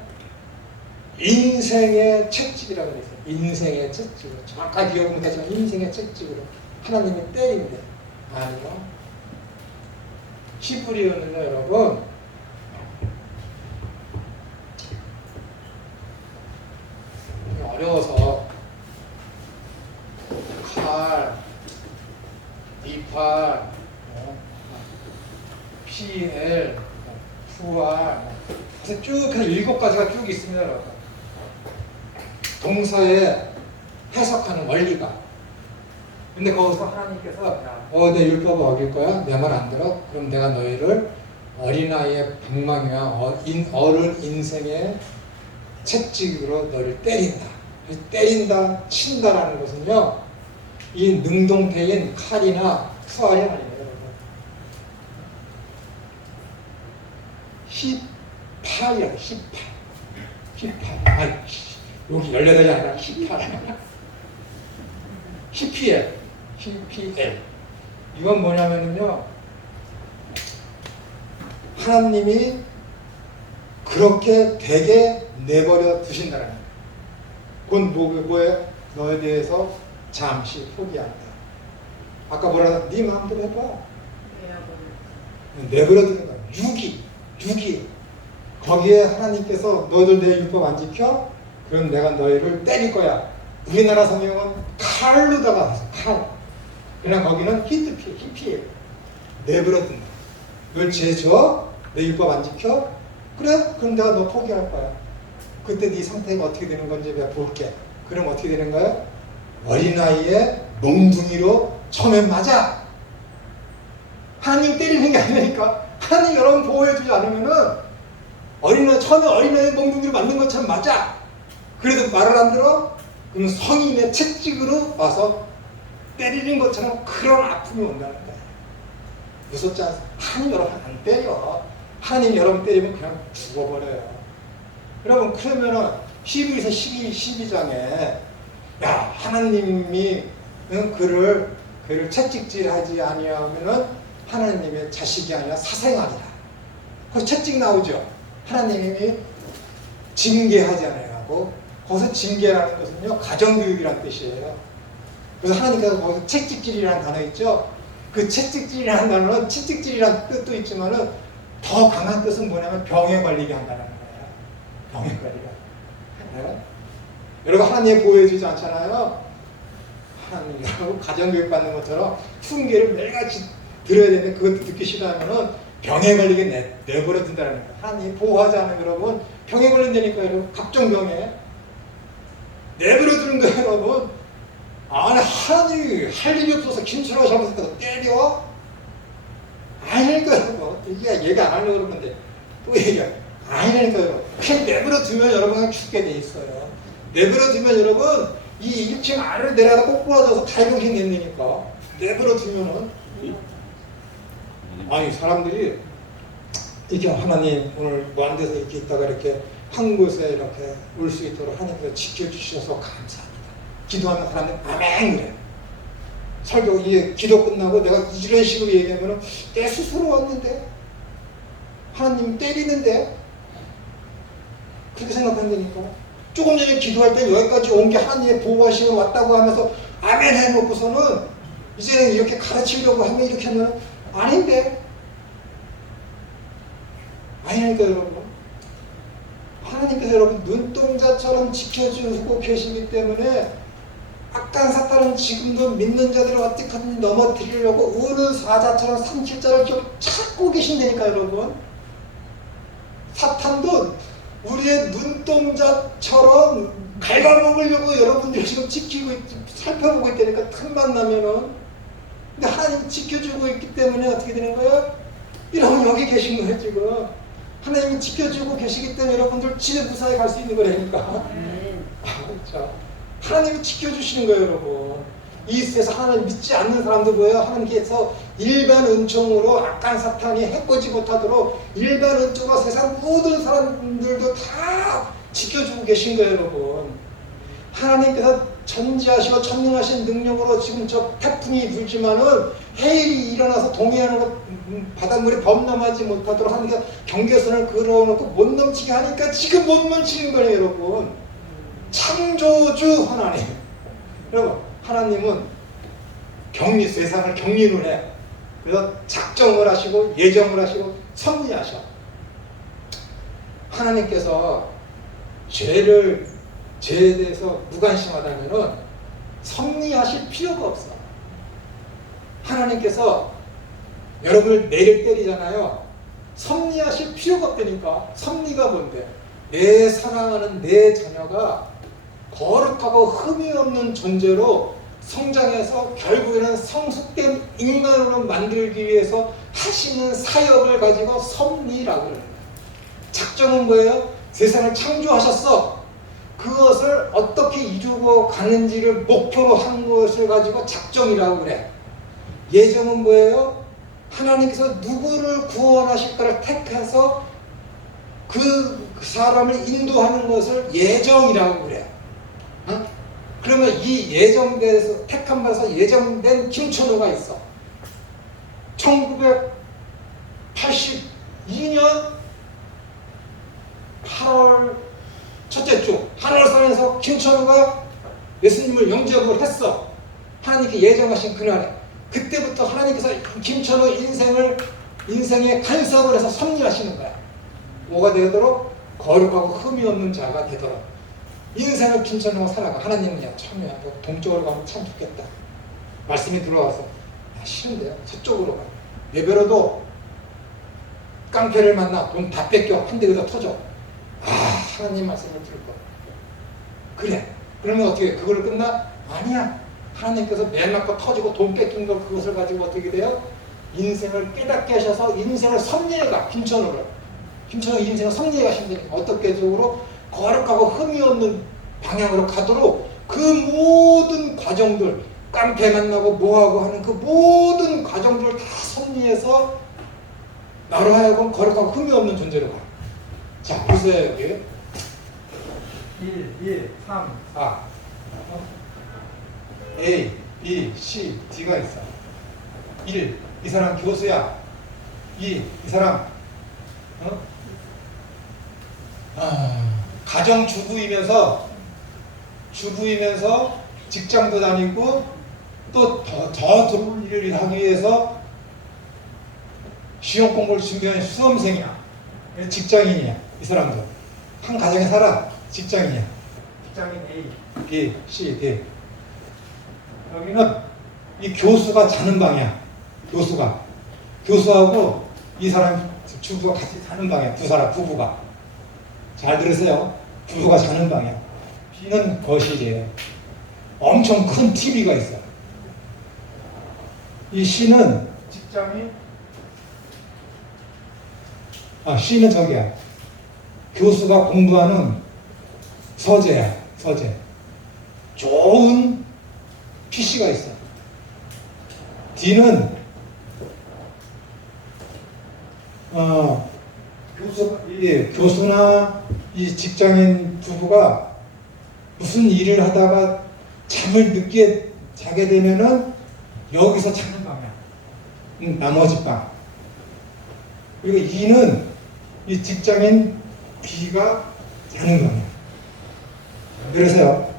인생의 채찍이라고 되어 있어요. 인생의 채찍으로. 정확하게 기억은 못하지만 인생의 채찍으로 하나님이 때린대. 아니요. 히브리어는요, 여러분. 어려워서 칼, 이팔, PL, QR 그래서 쭉 7가지가 쭉 있습니다. 여러분. 동서에 해석하는 원리가. 근데 거기서 하나님께서 내 율법을 어길 거야? 내 말 안 들어? 그럼 내가 너희를 어린아이의 방망이와 어른 인생의 채찍으로 너를 때린다. 때린다, 친다라는 것은요, 이 능동태인 칼이나 투알이 아닙니다, 여러분. 히팔이야, 히팔. 아니, 여기 18이 아니라 히팔. 히피엘. 이건 뭐냐면요, 하나님이 그렇게 되게 내버려 두신다는 거예요. 그건 뭐예요? 너에 대해서 잠시 포기한다. 아까 뭐라 네 마음대로 해봐. 내버려 두는 거야. 유기. 거기에 하나님께서 너희들 내 율법 안 지켜? 그럼 내가 너희를 때릴 거야. 우리나라 성경은 칼로다가 칼. 그냥 거기는 히피예요. 내버려 둔다. 널 죄져? 내 율법 안 지켜? 그래? 그럼 내가 너 포기할 거야. 그때 네 상태가 어떻게 되는 건지 내가 볼게. 그럼 어떻게 되는 거야? 어린아이의 몽둥이로 처음엔 맞아. 하나님 때리는 게 아니니까. 하나님 여러분 보호해주지 않으면은 처음에 어린아이의 몽둥이로 맞는 것처럼 맞아. 그래도 말을 안 들어? 그럼 성인의 채찍으로 와서 때리는 것처럼 그런 아픔이 온다는 거야. 무섭지 않습니까? 하나님 여러분 안 때려. 하나님 여러분 때리면 그냥 죽어버려요. 여러분 그러면은 히브리서 12장에 야 하나님이 그를 채찍질하지 아니하면은 하나님의 자식이 아니라 사생아니라. 거기서 채찍 나오죠. 하나님이 징계하지 않으라고. 거기서 징계라는 것은요 가정교육이라는 뜻이에요. 그래서 하나님께서 거기서 채찍질이라는 단어 있죠. 그 채찍질이라는 단어는 채찍질이라는 뜻도 있지만은 더 강한 뜻은 뭐냐면 병에 걸리게 한다는 거예요. 병에 걸리게. 네? 여러분 하나님 보호해주지 않잖아요. 하나님 여러분 가정교육 받는 것처럼 훈계를 매일같이 들어야 되는데 그것도 듣기 싫어하면은 병에 걸리게 내버려 둔다는 거예요. 하나님 보호하지 않으면 여러분 병에 걸린다니까 여러분 각종 병에 내버려 두는 거예요 여러분. 아니 하나님 할 일이 없어서 김철호 잘못했다고 때려? 아니니까 여러분 이게 얘기 안 하려고 그러는데 또 얘기해. 아니니까 여러분 그냥 내버려 두면 여러분 그냥 죽게 돼 있어요. 내버려 두면 여러분 이 1층 아래로 내려가다 꼭 부러져서 탈병신 된다니까. 내버려 두면은 아니 사람들이 이렇게 하나님 오늘 먼 데서 이렇게 있다가 이렇게 한 곳에 이렇게 올 수 있도록 하나님께서 지켜주셔서 감사합니다. 기도하면 사람들이 아멘 그래. 설교 이게 기도 끝나고 내가 이런 식으로 얘기하면 내 스스로 왔는데 하나님 때리는데 그렇게 생각한다니까. 조금 전에 기도할 때 여기까지 온 게 하나님의 보호하시고 왔다고 하면서 아멘 해놓고서는 이제는 이렇게 가르치려고 하면 이렇게 하면 아닌데 아니니까 여러분 하나님께서 여러분 눈동자처럼 지켜주고 계시기 때문에 악한 사탄은 지금도 믿는 자들을 어떻게 하든지 넘어뜨리려고 어느 사자처럼 삼킬자를 좀 찾고 계신다니까 여러분. 사탄도 우리의 눈동자처럼 갉아먹으려고 여러분들이 지금 살펴보고 있다니까 틈만 나면은. 근데 하나님 지켜주고 있기 때문에 어떻게 되는 거야? 여러분 여기 계신 거예요 지금. 하나님이 지켜주고 계시기 때문에 여러분들 집에 무사히 갈 수 있는 거라니까. 그렇죠. 하나님이 지켜주시는 거예요 여러분. 이 세상 하나님 믿지 않는 사람들 뭐예요? 하나님께서 일반 은총으로 악한 사탄이 해코지 못하도록 일반 은총으로 세상 모든 사람들도 다 지켜주고 계신 거예요 여러분. 하나님께서 전지하시고 천능하신 능력으로 지금 저 태풍이 불지만은 해일이 일어나서 동해안으로 바닷물이 범람하지 못하도록 하나님께서 경계선을 그어놓고 못 넘치게 하니까 지금 못 넘치는 거예요 여러분. 창조주 하나님. 여러분 하나님은 세상을 경륜을 해. 그래서 작정을 하시고 예정을 하시고 섭리하셔. 하나님께서 죄에 대해서 무관심하다면은 섭리하실 필요가 없어. 하나님께서 여러분을 매일 때리잖아요. 섭리하실 필요가 없다니까. 섭리가 뭔데? 내 사랑하는 내 자녀가 거룩하고 흠이 없는 존재로 성장해서 결국에는 성숙된 인간으로 만들기 위해서 하시는 사역을 가지고 섭리라고 그래요. 작정은 뭐예요? 세상을 창조하셨어. 그것을 어떻게 이루고 가는지를 목표로 한 것을 가지고 작정이라고 그래. 예정은 뭐예요? 하나님께서 누구를 구원하실까를 택해서 그 사람을 인도하는 것을 예정이라고 그래. 어? 그러면 이 예정돼서 택한 바에서 예정된 김천호가 있어. 2년 8월 첫째 주 한월산에서 김천우가 예수님을 영접을 했어. 하나님께 예정하신 그날에. 그때부터 하나님께서 김천우 인생의 간섭을 해서 섭리하시는 거야. 뭐가 되도록? 거룩하고 흠이 없는 자가 되도록. 인생을 김천우가 살아가. 하나님은 야 참여야 너 동쪽으로 가면 참 좋겠다. 말씀이 들어와서 야 싫은데요. 서쪽으로 가. 예배로도 깡패를 만나 돈 다 뺏겨 한 대에다 터져. 아 하나님 말씀을 들을 거. 그래. 그러면 어떻게 그걸로 끝나? 아니야. 하나님께서 매 맞고 터지고 돈 뺏긴 걸 그것을 가지고 어떻게 돼요? 인생을 깨닫게 하셔서 인생을 섭리해가. 김천우를. 김천우 인생을 섭리해 가신다니까. 어떻게 쪽으로? 거룩하고 흠이 없는 방향으로 가도록 그 모든 과정들 깡패 만나고 뭐하고 하는 그 모든 과정들을 다 섭리해서 나로 하여금 거룩하고 흠이 없는 존재로 가. 자 보세요 여기 1, 3, 4 A, B, C, D가 있어. 1. 이 사람 교수야. 2. 이 사람 가정 주부이면서 직장도 다니고 또 더 좋은 일을 하기 위해서 시험 공부를 준비하는 수험생이야. 직장인이야. 이 사람도 한 가정에 살아. 직장인이야. 직장인 A. B, C, D. 여기는 이 교수가 자는 방이야. 교수하고 이 사람 주부가 같이 자는 방이야. 두 사람 부부가. 잘 들으세요. 부부가 자는 방이야. B는 거실이에요. 엄청 큰 TV가 있어. 이 C는 직장이 C는 저기야. 교수가 공부하는 서재야. 서재. 좋은 PC가 있어. D는 교수나 이 직장인 부부가 무슨 일을 하다가 잠을 늦게 자게 되면은 여기서 자는 방이야. 나머지 방. 그리고 E는 이 직장인 B가 자는 방이야. 그래서요.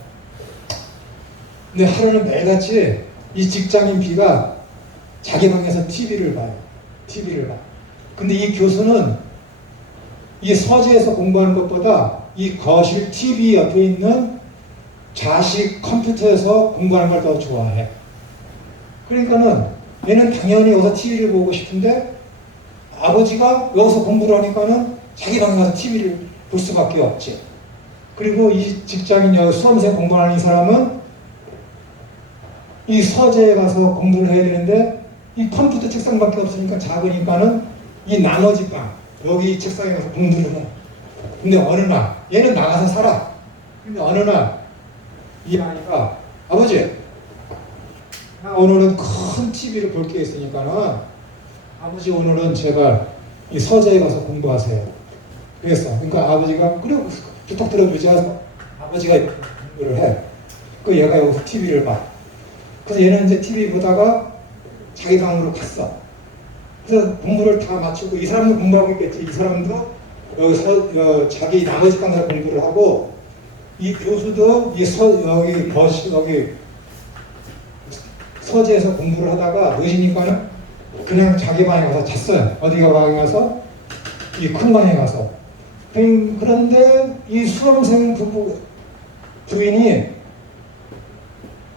근데 하루는 매일같이 이 직장인 B가 자기 방에서 TV를 봐요. TV를 봐. 근데 이 교수는 이 서재에서 공부하는 것보다 이 거실 TV 옆에 있는 좌식 컴퓨터에서 공부하는 걸 더 좋아해. 그러니까는 얘는 당연히 여기서 TV를 보고 싶은데 아버지가 여기서 공부를 하니까는 자기 방에 가서 TV를 볼 수밖에 없지. 그리고 이 직장인 여기 수험생 공부하는 이 사람은 이 서재에 가서 공부를 해야 되는데 이 컴퓨터 책상밖에 없으니까 작으니까는 이 나머지 방 여기 책상에 가서 공부를 해. 근데 어느 날 얘는 나가서 살아. 근데 어느 날 이 아이가 아버지 나 오늘은 큰 TV를 볼 게 있으니까는 아버지 오늘은 제발 이 서재에 가서 공부하세요. 그랬어. 그러니까 아버지가 그래 부탁드려주지 해서 아버지가 공부를 해. 그 얘가 여기서 TV를 봐. 그래서 얘는 이제 TV 보다가 자기 방으로 갔어. 그래서 공부를 다 마치고 이 사람도 공부하고 있겠지. 이 사람도 여기서 자기 나머지 방에서 공부를 하고 이 교수도 여기 서재에서 공부를 하다가 늦으니까는 그냥 자기 방에 가서 잤어요. 어디가 방에 가서? 이 큰 방에 가서. 그런데 이 수험생 부인이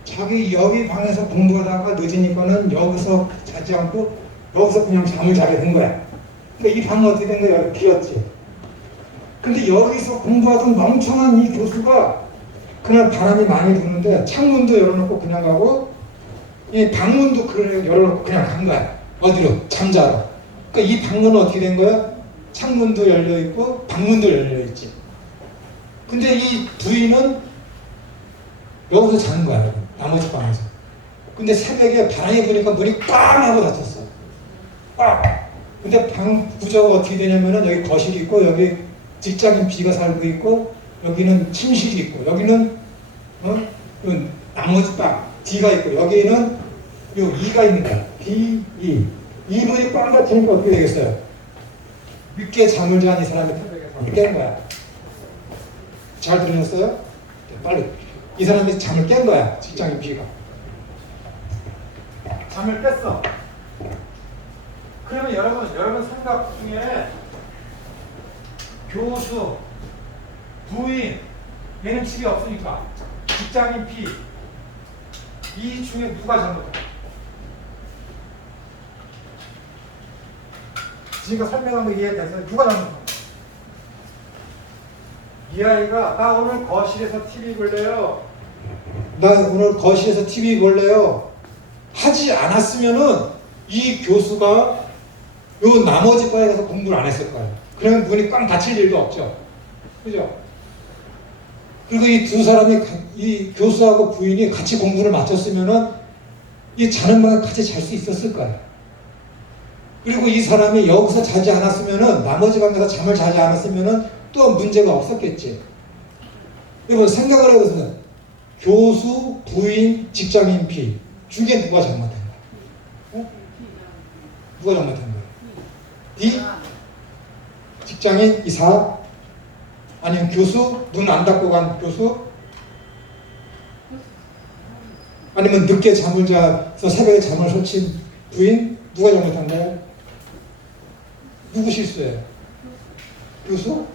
자기 여기 방에서 공부하다가 늦으니까는 여기서 자지 않고 여기서 그냥 잠을 자게 된 거야. 그러니까 이 방은 어떻게 된 거야? 여기 비었지. 근데 여기서 공부하던 멍청한 이 교수가 그날 바람이 많이 부는데 창문도 열어놓고 그냥 가고 이 방문도 열어놓고 그냥 간 거야. 어디로? 잠자러. 그러니까 이 방문은 어떻게 된 거야? 창문도 열려있고 방문도 열려있지. 근데 이 부인은 여기서 자는 거야. 나머지 방에서. 근데 새벽에 바람이 부니까 문이 꽝 하고 닫혔어. 꽝! 근데 방 구조가 어떻게 되냐면은 여기 거실이 있고 여기 직장인 B가 살고 있고 여기는 침실이 있고 여기는 나머지 방 D가 있고 여기는 요 E가 있는 거야. B, E. 이 문이 꽝 닫히니까 어떻게 되겠어요? 늦게 잠을 잔 이 사람이 새벽에 깬 거야. 잘 들으셨어요? 네, 빨리. 이 사람이 잠을 깬 거야. 직장인 B가. 잠을 깼어. 그러면 여러분 생각 중에 교수, 부인, 얘는 집이 없으니까 직장인 B, 이 중에 누가 잘못해? 지금 설명한 거 이해돼서 누가 잘못해? 이 아이가 나 오늘 거실에서 TV 볼래요. 나 오늘 거실에서 TV 볼래요. 하지 않았으면은 이 교수가 요 나머지 과에 가서 공부를 안 했을 거예요. 그러면 문이 꽝 닫힐 일도 없죠. 그죠? 그리고 이 두 사람이, 이 교수하고 부인이 같이 공부를 마쳤으면은 이 자는 방에 같이 잘 수 있었을 거예요. 그리고 이 사람이 여기서 자지 않았으면은 나머지 방에서 잠을 자지 않았으면은 또 문제가 없었겠지. 여러분 생각을 해보세요. 교수, 부인, 직장인 B 중에 누가 잘못된 거야? 어? 누가 잘못된 거야? D? 직장인 이사? 아니면 교수? 눈 안 닫고 간 교수? 아니면 늦게 잠을 자서 새벽에 잠을 설친 부인? 누가 잘못한 거야? 누구 실수예요? 교수?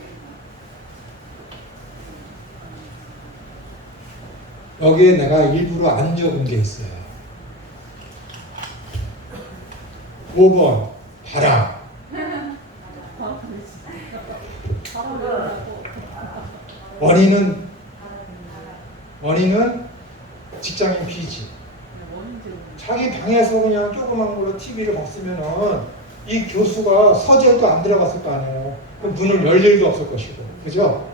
여기에 내가 일부러 안 적은 게 있어요. 5번 바람. 원인은 직장인 B지. 자기 방에서 그냥 조그만 걸로 TV를 봤으면은 이 교수가 서재도 안 들어갔을 거 아니에요. 그럼 문을 열 일도 없을 것이고, 그죠?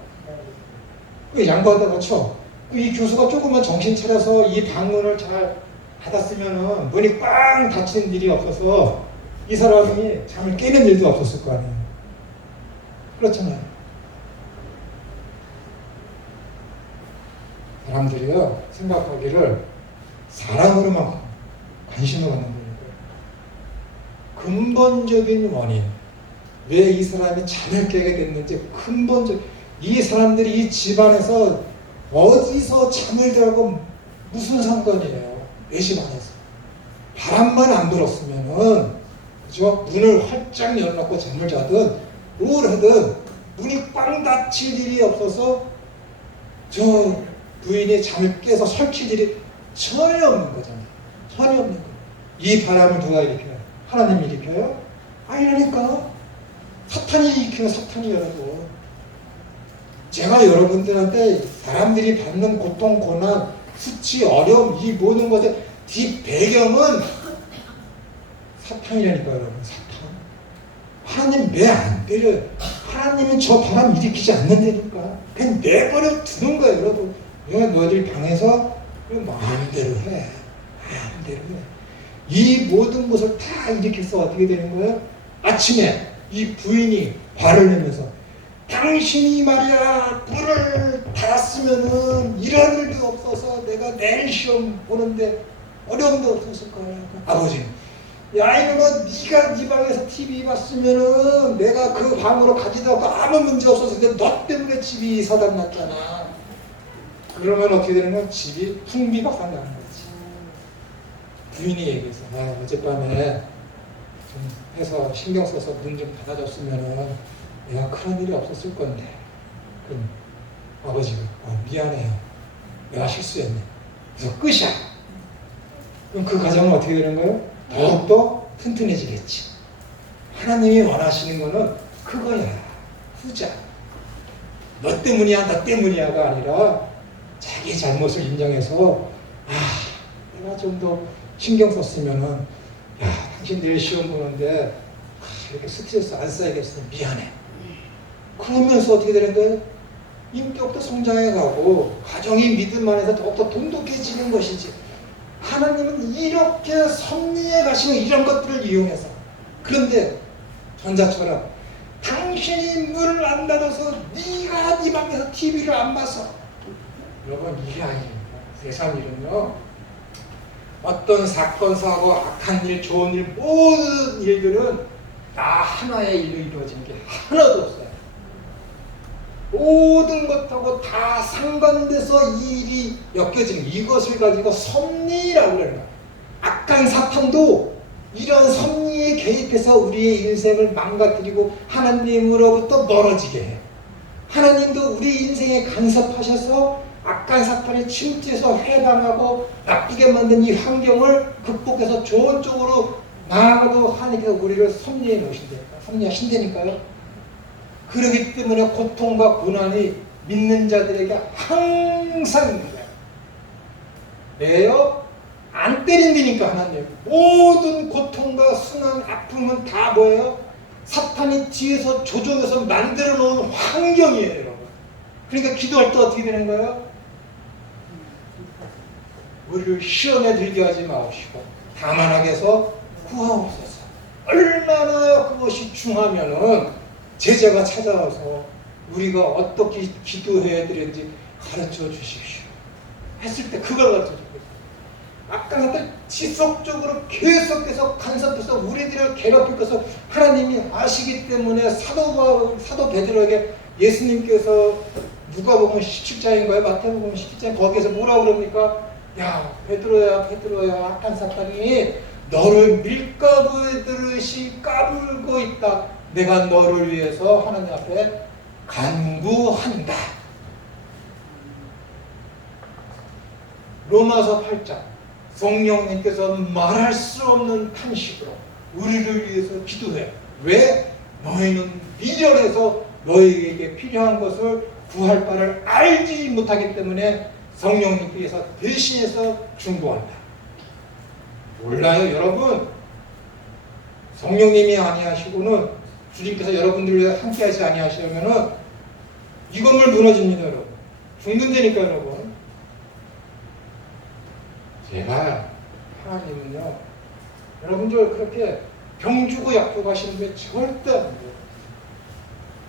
그 양보하다가 쳐. 이 교수가 조금만 정신 차려서 이 방문을 잘 닫았으면은 문이 꽝 닫히는 일이 없어서 이 사람이 잠을 깨는 일도 없었을 거 아니에요. 그렇잖아요. 사람들이요, 생각하기를 사람으로만 관심을 갖는 거예요. 근본적인 원인, 왜 이 사람이 잠을 깨게 됐는지 이 사람들이 이 집안에서 어디서 잠을 자고 무슨 상관이에요? 내 집안에서 바람만 안 불었으면은, 그죠? 문을 활짝 열어놓고 잠을 자든 뭘 하든 문이 꽝 닫힐 일이 없어서 저 부인이 잠을 깨서 설칠 일이 전혀 없는 거잖아요. 전혀 없는 거예요. 이 바람을 누가 일으켜요? 하나님이 일으켜요? 아니라니까. 사탄이 일으켜요. 사탄이 여러분. 제가 여러분들한테 사람들이 받는 고통, 고난, 수치, 어려움, 이 모든 것의 뒷배경은 사탄이라니까요, 여러분. 사탄. 하나님 왜 안 때려요? 하나님은 저 바람 일으키지 않는다니까. 그냥 내버려 두는 거예요, 여러분. 그냥 너희들 방에서 마음대로 해. 마음대로 해. 이 모든 것을 다 일으켜서 어떻게 되는 거예요? 아침에 이 부인이 화를 내면서 당신이 말이야 불을 달았으면은 이런 일도 없어서 내가 내일 시험 보는데 어려움도 없었을 거야. 아버지는 야 이놈아 네가 네 방에서 TV 봤으면은 내가 그 방으로 가지도 않고 아무 문제 없어서 근데 너 때문에 집이 사단났잖아. 그러면 어떻게 되는 거야? 집이 풍비박산나는 거지. 부인이 얘기해서 어젯밤에 좀 해서 신경 써서 문 좀 닫아줬으면은 내가 그런 일이 없었을 건데. 그럼 아버지가 미안해요. 내가 실수했네. 그래서 끝이야. 그럼 그 가정은 어떻게 되는 거예요? 더욱더 튼튼해지겠지. 하나님이 원하시는 거는 그거야. 후자. 너 때문이야, 너 때문이야가 아니라 자기 잘못을 인정해서 내가 좀 더 신경 썼으면은 당신 내일 시험 보는데 이렇게 스트레스 안 쌓이겠어. 미안해. 그러면서 어떻게 되는 거예요? 인격도 성장해가고 가정이 믿음 안에서 더욱더 돈독해지는 것이지. 하나님은 이렇게 섭리해 가시는 이런 것들을 이용해서. 그런데 전자처럼 당신이 문을 안 닫아서 네가 네 방에서 TV를 안 봐서. 여러분 이게 아닙니다. 세상 일은요. 어떤 사건, 사고, 악한 일, 좋은 일, 모든 일들은 나 하나의 일로 이루어진 게 하나도 없어요. 모든 것하고 다 상관돼서 이 일이 엮여지는 이것을 가지고 섭리라고 그러는 거예요. 악한 사탄도 이런 섭리에 개입해서 우리의 인생을 망가뜨리고 하나님으로부터 멀어지게 해요. 하나님도 우리 인생에 간섭하셔서 악한 사탄에 침투해서 해방하고 나쁘게 만든 이 환경을 극복해서 좋은 쪽으로 나아가도 하나님께서 우리를 섭리해 놓으신다니까요. 섭리하신다니까요. 그렇기 때문에 고통과 고난이 믿는 자들에게 항상 있는 거예요. 왜요? 안 때린다니까 하나님. 모든 고통과 순환, 아픔은 다 뭐예요? 사탄이 뒤에서 조종해서 만들어 놓은 환경이에요, 여러분. 그러니까 기도할 때 어떻게 되는 거예요? 우리를 시험에 들게 하지 마옵시고 다만 악에서 구하옵소서. 얼마나 그것이 중하면은 제자가 찾아와서 우리가 어떻게 기도해야 되는지 가르쳐 주십시오 했을 때 그걸 가르쳐 주고 아까 같은 지속적으로 계속해서 간섭해서 우리들을 괴롭힐 것을 하나님이 아시기 때문에 사도 베드로에게 예수님께서 누가복음 17장인가요? 마태복음 17장 거기에서 뭐라고 그럽니까? 야 베드로야 악한 사탄이 너를 밀가부르듯이 까불고 있다. 내가 너를 위해서 하나님 앞에 간구한다. 로마서 8장 성령님께서 말할 수 없는 탄식으로 우리를 위해서 기도해. 왜? 너희는 미련해서 너희에게 필요한 것을 구할 바를 알지 못하기 때문에 성령님께서 대신해서 중보한다. 몰라요 여러분. 성령님이 아니하시고는 주님께서 여러분들을 위해 함께하지 아니하시면은 이 건물 무너집니다 여러분. 죽는다니까 여러분. 제가 하나님은요 여러분들 그렇게 병 주고 약 주고 하시는 게 절대 안 돼요.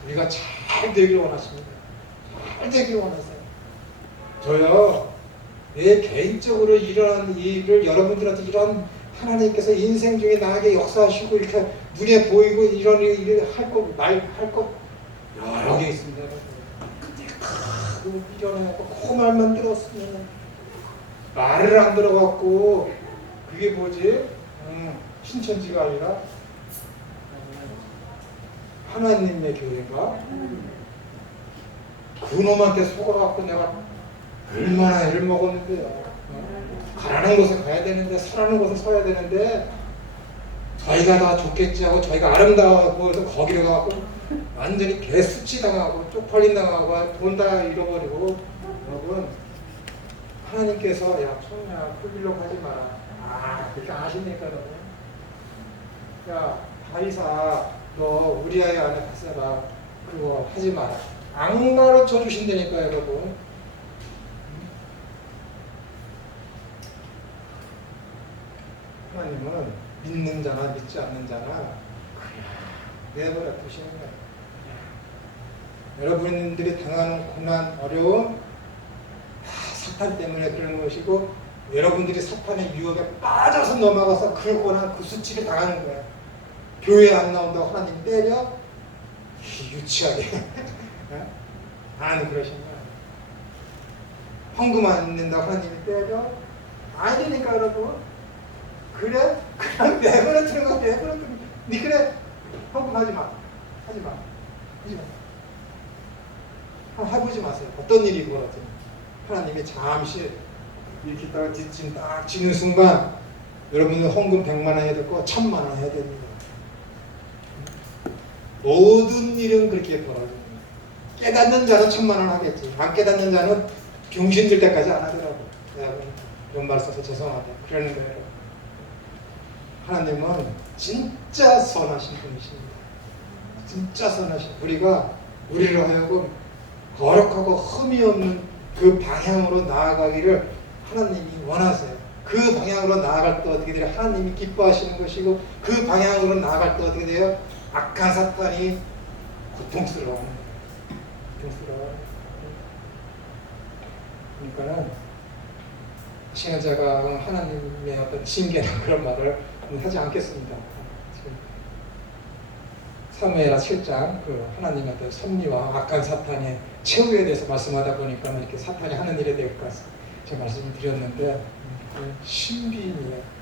우리가 잘 되기를 원하십니다. 잘 되기를 원하세요. 저요 내 개인적으로 이런 일을 여러분들한테 이런 하나님께서 인생 중에 나에게 역사하시고 이렇게 눈에 보이고 이런 일을 할 것, 할 것 여러 개 있습니다. 그때 그 미련해갖고 그 말만 들었으면 말을 안 들어갖고 그게 뭐지? 신천지가 아니라 하나님의 교회가 그놈한테 속아갖고 내가 얼마나 애를 먹었는데요. 가라는 곳에 가야 되는데 서라는 곳에 서야 되는데 저희가 다 좋겠지 하고 저희가 아름다워하고 해서 거기를 가고 완전히 개수치 당하고 쪽팔림 당하고 돈 다 잃어버리고 여러분 하나님께서 야 청이야 풀빌로 가지 마라. 그렇게 아십니까 여러분? 야 바이사 너 우리 아이 안에 갔어라. 그거 하지 마라. 악마로 쳐주신다니까 여러분. 하나님은 믿는 자나 믿지 않는 자나 그냥 내버려 두시는 거예요. 여러분들이 당하는 고난, 어려움 다 사탄 때문에 그러는 것이고 여러분들이 사탄의 유혹에 빠져서 넘어가서 그 고난, 그 수치를 당하는 거예요. 교회 안 나온다고 하나님 때려? 유치하게 안 그러신 거예요. 헌금 안 낸다고 하나님이 때려? 아니니까 여러분. 그래? 그냥 내버려 두는 거야. 내버려 두는 거야. 니 그래? 헌금하지 마. 하지 마. 하지 마. 한번 해보지 마세요. 어떤 일이 벌어져. 하나님이 잠시 이렇게 있다가 뒷짐 딱 지는 순간 여러분은 헌금 100만 원 해야 되고 1000만 원 해야 됩니다. 모든 일은 그렇게 벌어집니다. 깨닫는 자는 1000만 원 하겠지. 안 깨닫는 자는 병신 들 때까지 안 하더라고. 내가 이런 말 써서 죄송하다. 그러는 거예요. 하나님은 진짜 선하신 분이십니다. 진짜 선하신 우리가 우리를 하여금 거룩하고 흠이 없는 그 방향으로 나아가기를 하나님이 원하세요. 그 방향으로 나아갈 때 어떻게 돼요? 하나님이 기뻐하시는 것이고 그 방향으로 나아갈 때 어떻게 돼요? 악한 사탄이 고통스러워. 그러니까는 신앙자가 하나님의 어떤 징계나 그런 말을 하지 않겠습니다. 사무엘하 7장 그 하나님한테 섭리와 악한 사탄의 최후에 대해서 말씀하다 보니까 이렇게 사탄이 하는 일에 대해서 제가 말씀을 드렸는데 신비이에요.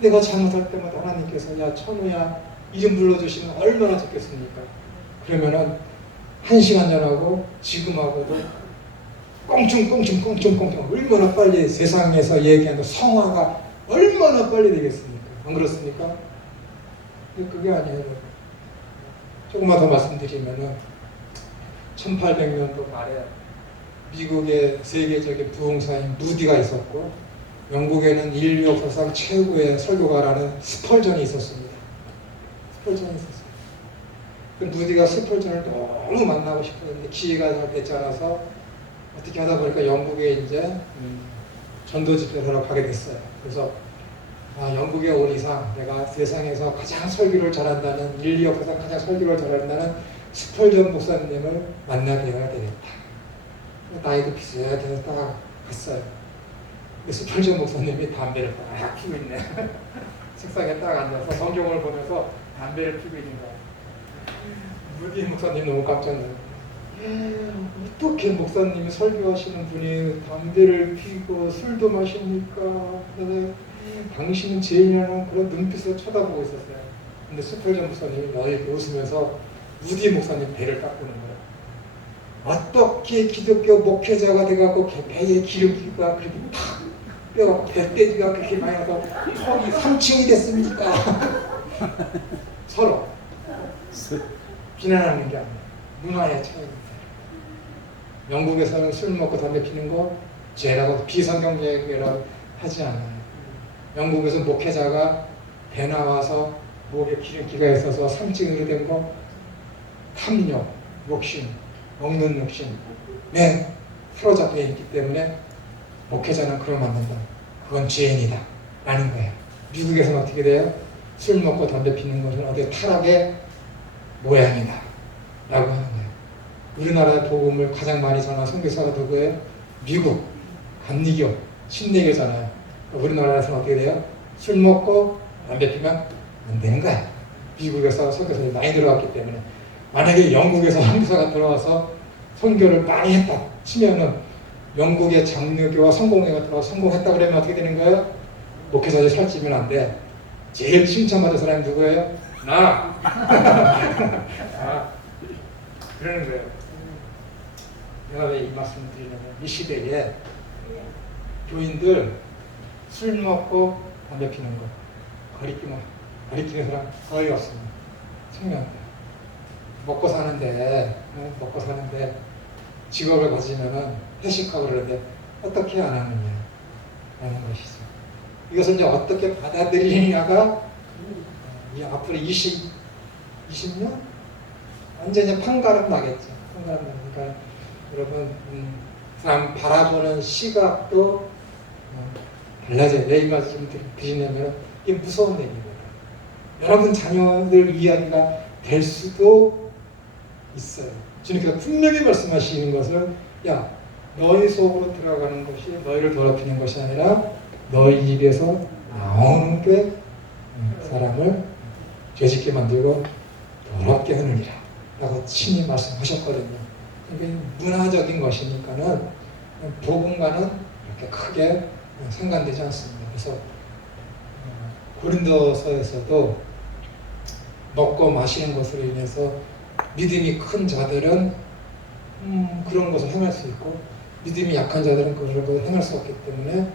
내가 잘못할 때마다 하나님께서 야 천우야 이름 불러주시면 얼마나 좋겠습니까? 그러면은 1시간 전하고 지금하고도 꽁충 얼마나 빨리 세상에서 얘기하는 성화가 얼마나 빨리 되겠습니까? 안 그렇습니까? 근데 그게 아니에요. 조금만 더 말씀드리면은 1800년도 말에 미국의 세계적인 부흥사인 무디가 있었고 영국에는 인류 역사상 최고의 설교가라는 스펄전이 있었습니다. 스펄전이 있었어요. 그 무디가 스펄전을 너무 만나고 싶었는데 기회가 잘 되지 않아서 어떻게 하다 보니까 영국에 이제 전도 집회를 하러 가게 됐어요. 그래서 영국에 온 이상 내가 세상에서 가장 설교를 잘한다는 인류 역사상 가장 설교를 잘한다는 스펄전 목사님을 만나게 해야 되겠다. 나이도 비슷해서 딱 갔어요. 스펄전 목사님이 담배를 딱 피고 있네. 책상에 딱 앉아서 성경을 보면서 담배를 피고 있는 거야. 무디 목사님 너무 깜짝 놀랐어요. 어떻게 목사님이 설교하시는 분이 담배를 피고 술도 마십니까? 당신은 죄인이라는 그런 눈빛으로 쳐다보고 있었어요. 근데 스펄전 목사님이 너희 웃으면서 무디 목사님 배를 닦고는 거예요. 어떻게 기독교 목회자가 돼갖고 배에 기름기가 그렇게 팍 뼈가 배때기가 그렇게 많이 나서 턱이 3층이 됐습니까? 서로 비난하는 게 아니에요. 문화의 차이입니다. 영국에서는 술 먹고 담배 피는 거 죄라고 비성경적이라고 하지 않아요. 영국에서 목회자가 배 나와서 목에 기름기가 있어서 3층으로 된 거 탐욕, 욕심, 먹는 욕심 사로잡혀 있기 때문에 목회자는 그러면 안 된다. 그건 죄인이다 라는 거예요. 미국에서는 어떻게 돼요? 술 먹고 담배 피는 것은 어디 타락의 모양이다 라고 하는 거예요. 우리나라의 복음을 가장 많이 전한 선교사가 누구예요? 미국, 감리교, 신내교잖아요. 우리나라에서는 어떻게 돼요? 술 먹고 담배 피면 안 되는 거야. 미국에서 선교사들이 많이 들어왔기 때문에. 만약에 영국에서 선교사가 들어와서 선교를 많이 했다 치면은 영국의 장로교와 성공회가 들어와서 성공했다 그러면 어떻게 되는 거예요? 목회자들 살찌면 안 돼. 제일 칭찬받은 사람이 누구예요? 나. 그러는 거예요. 내가 왜 이 말씀을 드리냐면 이 시대에 교인들 술 먹고 담배 피는 거 가리키는 사람 거의 없습니다. 청년들 먹고 사는데 직업을 가지면은 회식하고 그러는데 어떻게 안 하느냐 라는 것이죠. 이것을 이제 어떻게 받아들이느냐가 앞으로 20년 완전히 판가름 나겠죠. 판가름 나니까 여러분 사람 바라보는 시각도 달라져요. 내 이 말씀 드리냐면 이게 무서운 얘기입니다. 여러분 자녀들 이야기가 될 수도 있어요. 주님께서 분명히 말씀하시는 것은 야 너희 속으로 들어가는 것이 너희를 더럽히는 것이 아니라 너희 입에서 나오는 게 사람을 죄짓게 만들고 더럽게 하느니라 라고 친히 말씀하셨거든요. 이게 문화적인 것이니까는 복음과는 이렇게 크게 상관되지 않습니다. 그래서 고린도서에서도 먹고 마시는 것으로 인해서 믿음이 큰 자들은 그런 것을 행할 수 있고 믿음이 약한 자들은 그런 것을 행할 수 없기 때문에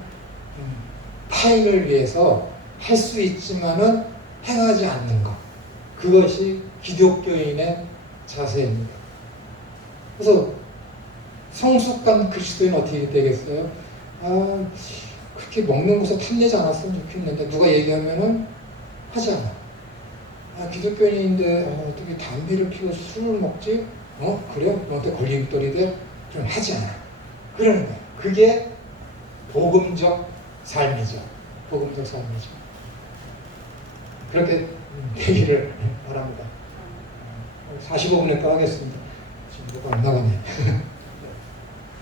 타인을 위해서 할 수 있지만은 행하지 않는 것, 그것이 기독교인의 자세입니다. 그래서 성숙한 그리스도인 어떻게 되겠어요? 그렇게 먹는 것을 탐내지 않았으면 좋겠는데 누가 얘기하면은 하지 않아. 기독교인인데 어떻게 담배를 피워 술을 먹지? 그래? 너한테 걸림돌이 돼? 좀 하지 않아. 그러는 거예요. 그게 복음적 삶이죠. 복음적 삶이죠. 그렇게 되기를 바랍니다. 45분에 또 하겠습니다. 지금 뭐가 안 나가네.